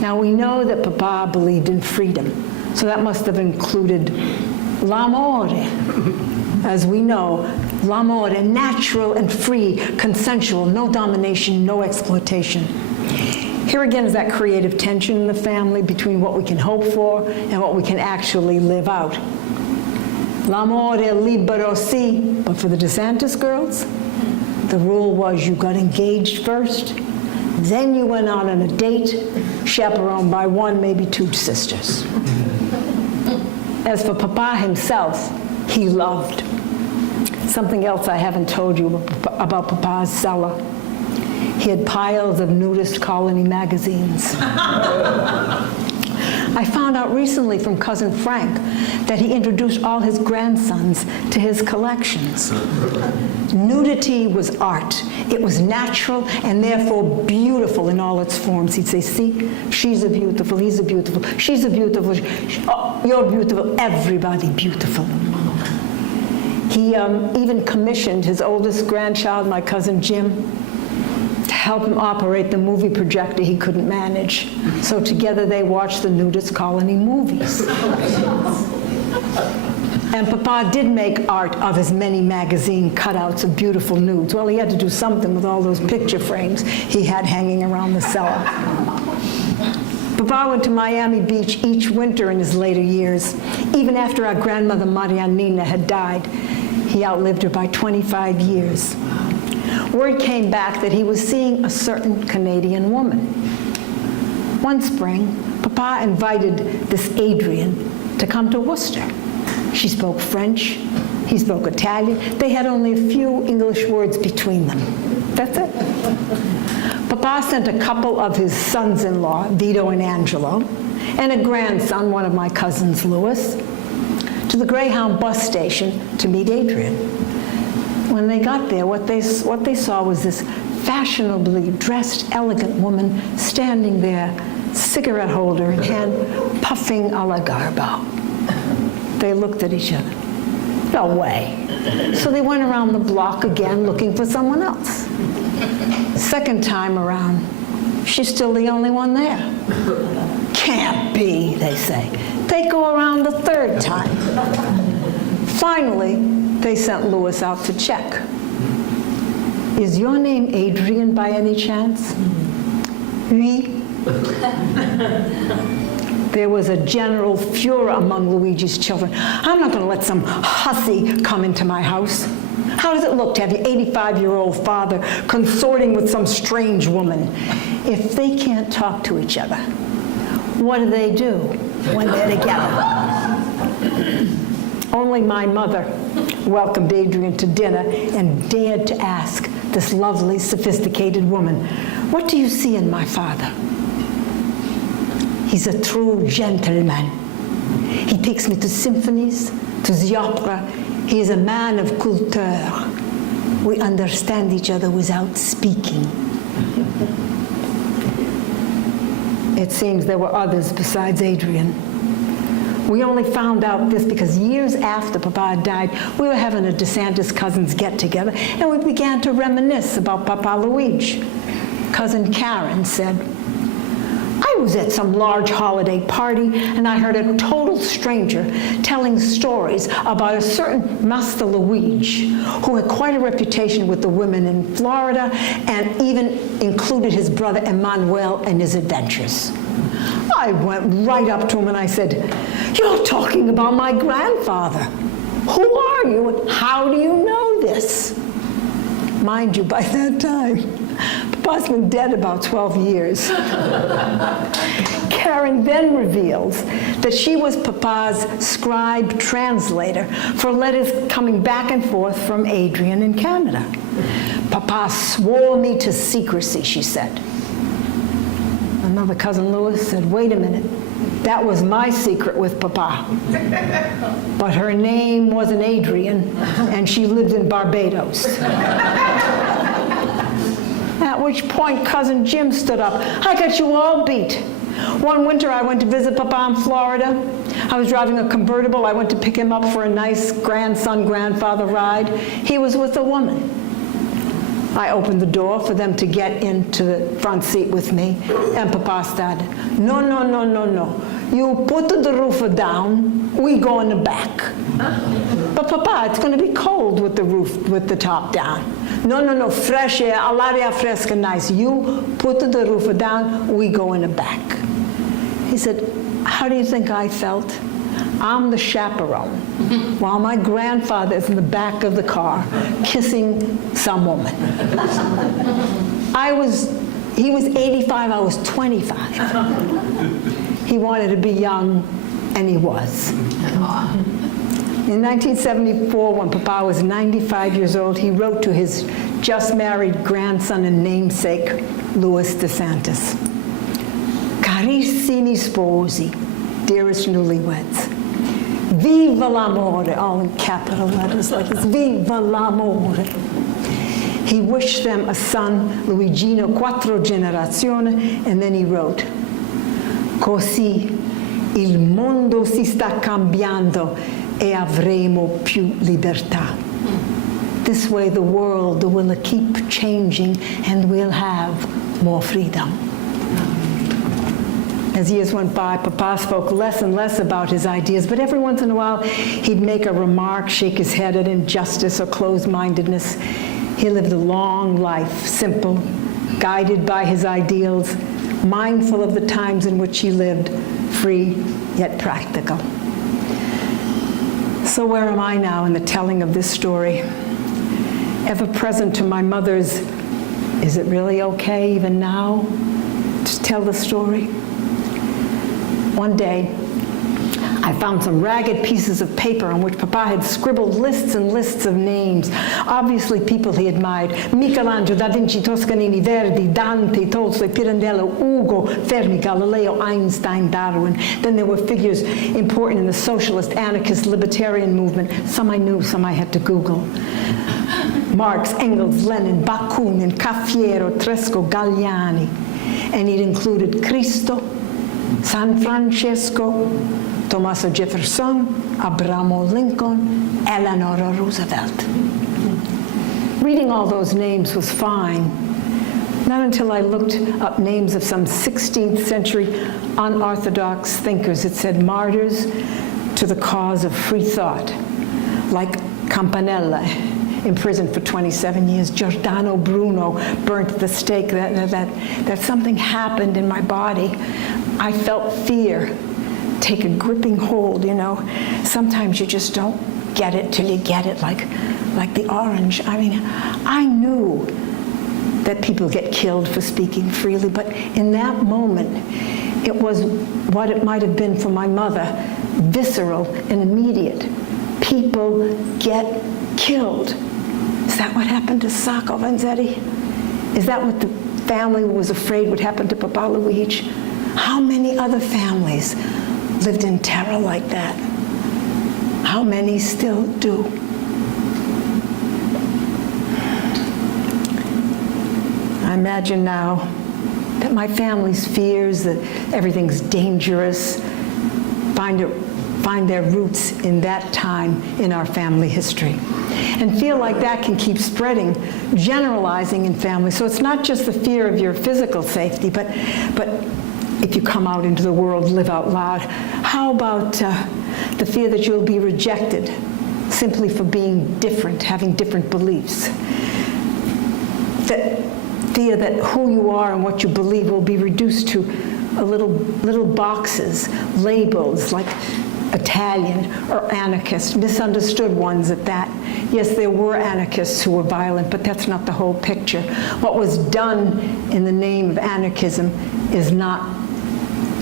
Now, we know that Papa believed in freedom, so that must have included l'amore. As we know, l'amore, natural and free, consensual, no domination, no exploitation. Here again is that creative tension in the family between what we can hope for and what we can actually live out. L'amore libero sì, but for the DeSantis girls, the rule was you got engaged first, then you went out on a date, chaperoned by 1, maybe 2 sisters. As for Papa himself, he loved. Something else I haven't told you about Papa's cellar. He had piles of nudist colony magazines. I found out recently from Cousin Frank that he introduced all his grandsons to his collections. Nudity was art. It was natural and therefore beautiful in all its forms. He'd say, see, she's a beautiful, he's a beautiful, she's a beautiful, oh, you're beautiful, everybody beautiful. He even commissioned his oldest grandchild, my cousin Jim, to help him operate the movie projector he couldn't manage. So together they watched the nudist colony movies. And Papa did make art of his many magazine cutouts of beautiful nudes. Well, he had to do something with all those picture frames he had hanging around the cellar. Papa went to Miami Beach each winter in his later years. Even after our grandmother Marianina had died, he outlived her by 25 years. Word came back that he was seeing a certain Canadian woman. One spring, Papa invited this Adrian to come to Worcester. She spoke French, he spoke Italian. They had only a few English words between them. That's it. Papa sent a couple of his sons-in-law, Vito and Angelo, and a grandson, one of my cousins, Louis, to the Greyhound bus station to meet Adrian. When they got there, what they saw was this fashionably dressed, elegant woman standing there, cigarette holder in hand, puffing a la Garbo. They looked at each other. No way. So they went around the block again looking for someone else. Second time around, she's still the only one there. Can't be, they say. They go around the third time. Finally, they sent Louis out to check. Is your name Adrian by any chance? Oui. There was a general furor among Luigi's children. I'm not going to let some hussy come into my house. How does it look to have your 85-year-old father consorting with some strange woman? If they can't talk to each other, what do they do when they're together? Only my mother welcomed Adrian to dinner and dared to ask this lovely, sophisticated woman, what do you see in my father? He's a true gentleman. He takes me to symphonies, to the opera. He is a man of culture. We understand each other without speaking. It seems there were others besides Adrian. We only found out this because years after Papa died, we were having a DeSantis cousins get-together, and we began to reminisce about Papa Luigi. Cousin Karen said, I was at some large holiday party, and I heard a total stranger telling stories about a certain Master Luigi, who had quite a reputation with the women in Florida, and even included his brother Emmanuel in his adventures. I went right up to him and I said, you're talking about my grandfather. Who are you and how do you know this? Mind you, by that time, Papa's been dead about 12 years. Karen then reveals that she was Papa's scribe translator for letters coming back and forth from Adrian in Canada. Papa swore me to secrecy, she said. Another cousin Louis said, wait a minute, that was my secret with Papa. But her name wasn't Adrian, and she lived in Barbados. At which point, cousin Jim stood up. I got you all beat. One winter, I went to visit Papa in Florida. I was driving a convertible. I went to pick him up for a nice grandson-grandfather ride. He was with a woman. I opened the door for them to get into the front seat with me, and Papa started, no, no, no, no, no. You put the roof down, we go in the back. But Papa, it's going to be cold with the roof, with the top down. No, no, no, fresh air, all'aria fresca, nice. You put the roof down, we go in the back. He said, how do you think I felt? I'm the chaperone, while my grandfather is in the back of the car kissing some woman. He was 85, I was 25. He wanted to be young, and he was. In 1974, when Papa was 95 years old, he wrote to his just married grandson and namesake, Louis DeSantis. Carissimi sposi, dearest newlyweds, viva l'amore, all in capital letters like this, viva l'amore. He wished them a son, Luigino quattro generazioni, and then he wrote, così il mondo si sta cambiando e avremo più libertà. This way the world will keep changing and we'll have more freedom. As years went by, Papa spoke less and less about his ideas, but every once in a while he'd make a remark, shake his head at injustice or closed-mindedness. He lived a long life, simple, guided by his ideals, mindful of the times in which he lived, free yet practical. So where am I now in the telling of this story? Ever present to my mother's, is it really okay even now to tell the story? One day, I found some ragged pieces of paper on which Papa had scribbled lists and lists of names, obviously people he admired. Michelangelo, Da Vinci, Toscanini, Verdi, Dante, Tolstoy, Pirandello, Ugo, Fermi, Galileo, Einstein, Darwin. Then there were figures important in the socialist, anarchist, libertarian movement. Some I knew, some I had to Google. Marx, Engels, Lenin, Bakunin, Caffiero, Tresco, Galliani. And it included Cristo, San Francesco, Thomas Jefferson, Abraham Lincoln, Eleanor Roosevelt. Reading all those names was fine, not until I looked up names of some 16th century unorthodox thinkers. It said martyrs to the cause of free thought, like Campanella, imprisoned for 27 years, Giordano Bruno, burnt at the stake, that something happened in my body. I felt fear take a gripping hold, you know. Sometimes you just don't get it till you get it, like the orange. I mean, I knew that people get killed for speaking freely, but in that moment, it was what it might have been for my mother, visceral and immediate. People get killed. Is that what happened to Sacco Vanzetti? Is that what the family was afraid would happen to Papa Luigi? How many other families lived in terror like that? How many still do? I imagine now that my family's fears that everything's dangerous find find their roots in that time in our family history. And feel like that can keep spreading, generalizing in families. So it's not just the fear of your physical safety, but if you come out into the world, live out loud. How about the fear that you'll be rejected simply for being different, having different beliefs? That fear that who you are and what you believe will be reduced to little boxes, labels like Italian or anarchist, misunderstood ones at that. Yes, there were anarchists who were violent, but that's not the whole picture. What was done in the name of anarchism is not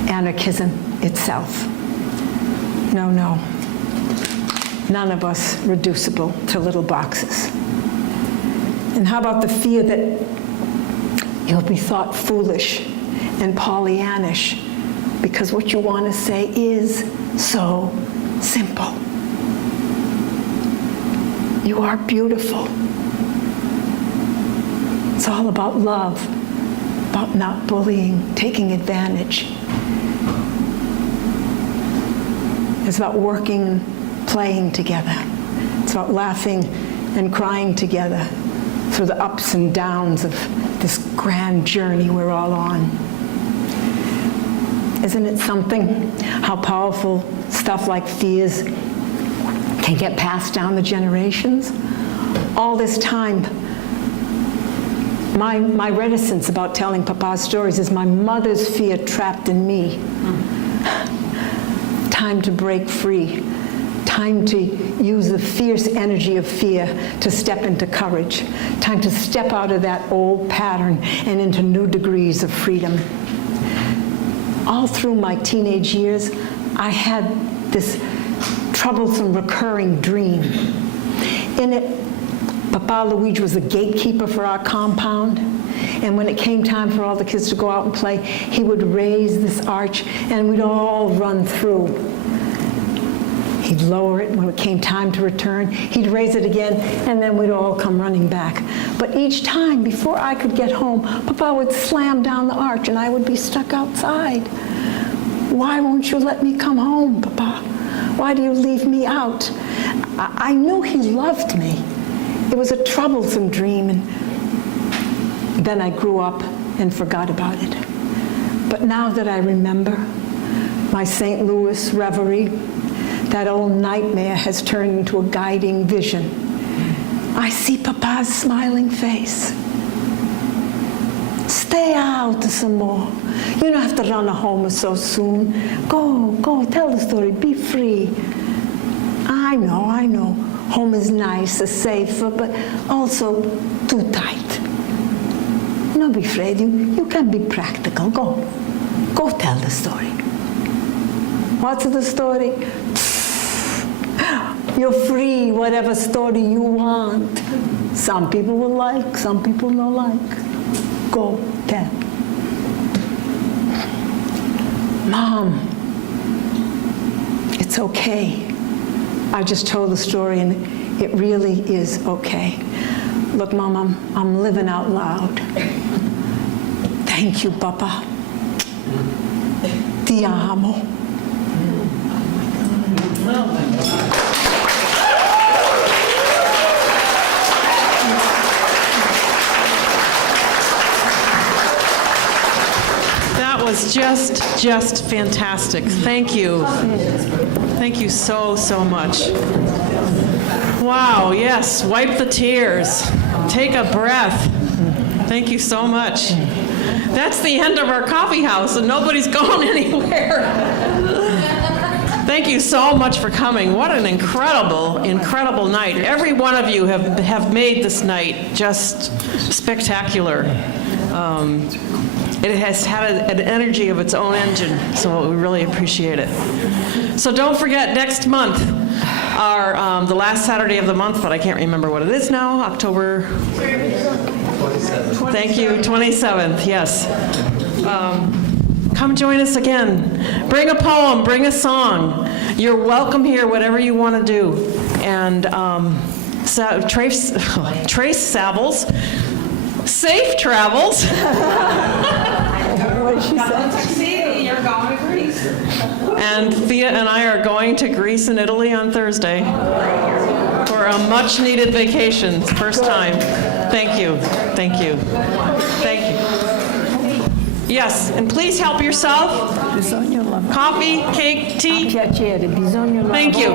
anarchism itself. No, no. None of us reducible to little boxes. And how about the fear that you'll be thought foolish and Pollyannish because what you want to say is so simple. You are beautiful. It's all about love, about not bullying, taking advantage. It's about working and playing together. It's about laughing and crying together through the ups and downs of this grand journey we're all on. Isn't it something how powerful stuff like fears can get passed down the generations? All this time, my reticence about telling Papa's stories is my mother's fear trapped in me. Time to break free. Time to use the fierce energy of fear to step into courage. Time to step out of that old pattern and into new degrees of freedom. All through my teenage years, I had this troublesome recurring dream. In it, Papa Luigi was the gatekeeper for our compound. And when it came time for all the kids to go out and play, he would raise this arch and we'd all run through. He'd lower it when it came time to return. He'd raise it again, and then we'd all come running back. But each time, before I could get home, Papa would slam down the arch, and I would be stuck outside. Why won't you let me come home, Papa? Why do you leave me out? I knew he loved me. It was a troublesome dream, and then I grew up and forgot about it. But now that I remember, my St. Louis reverie, that old nightmare has turned into a guiding vision. I see Papa's smiling face. Stay out some more. You don't have to run home so soon. Go, tell the story, be free. I know. Home is nicer, safer, but also too tight. Don't be afraid, you can be practical. Go tell the story. What's the story? You're free, whatever story you want. Some people will like, some people don't like. Go tell. Mom, it's okay. I just told the story and it really is okay. Look, Mom, I'm living out loud. Thank you, Papa. Ti amo. That was just fantastic. Thank you. Thank you so much. Wow, yes, wipe the tears. Take a breath. Thank you so much. That's the end of our coffee house, and nobody's going anywhere. Thank you so much for coming. What an incredible night. Every one of you have made this night just spectacular. It has had an energy of its own engine, so we really appreciate it. So don't forget, next month, the last Saturday of the month, but I can't remember what it is now, October... 27th. Thank you, 27th, yes. Come join us again. Bring a poem, bring a song. You're welcome here, whatever you want to do. And Trace Savills, safe travels. What did she say? You're going to Greece. And Thea and I are going to Greece and Italy on Thursday for a much-needed vacation, first time. Thank you, thank you, thank you. Yes, and please help yourself. Coffee, cake, tea. Thank you.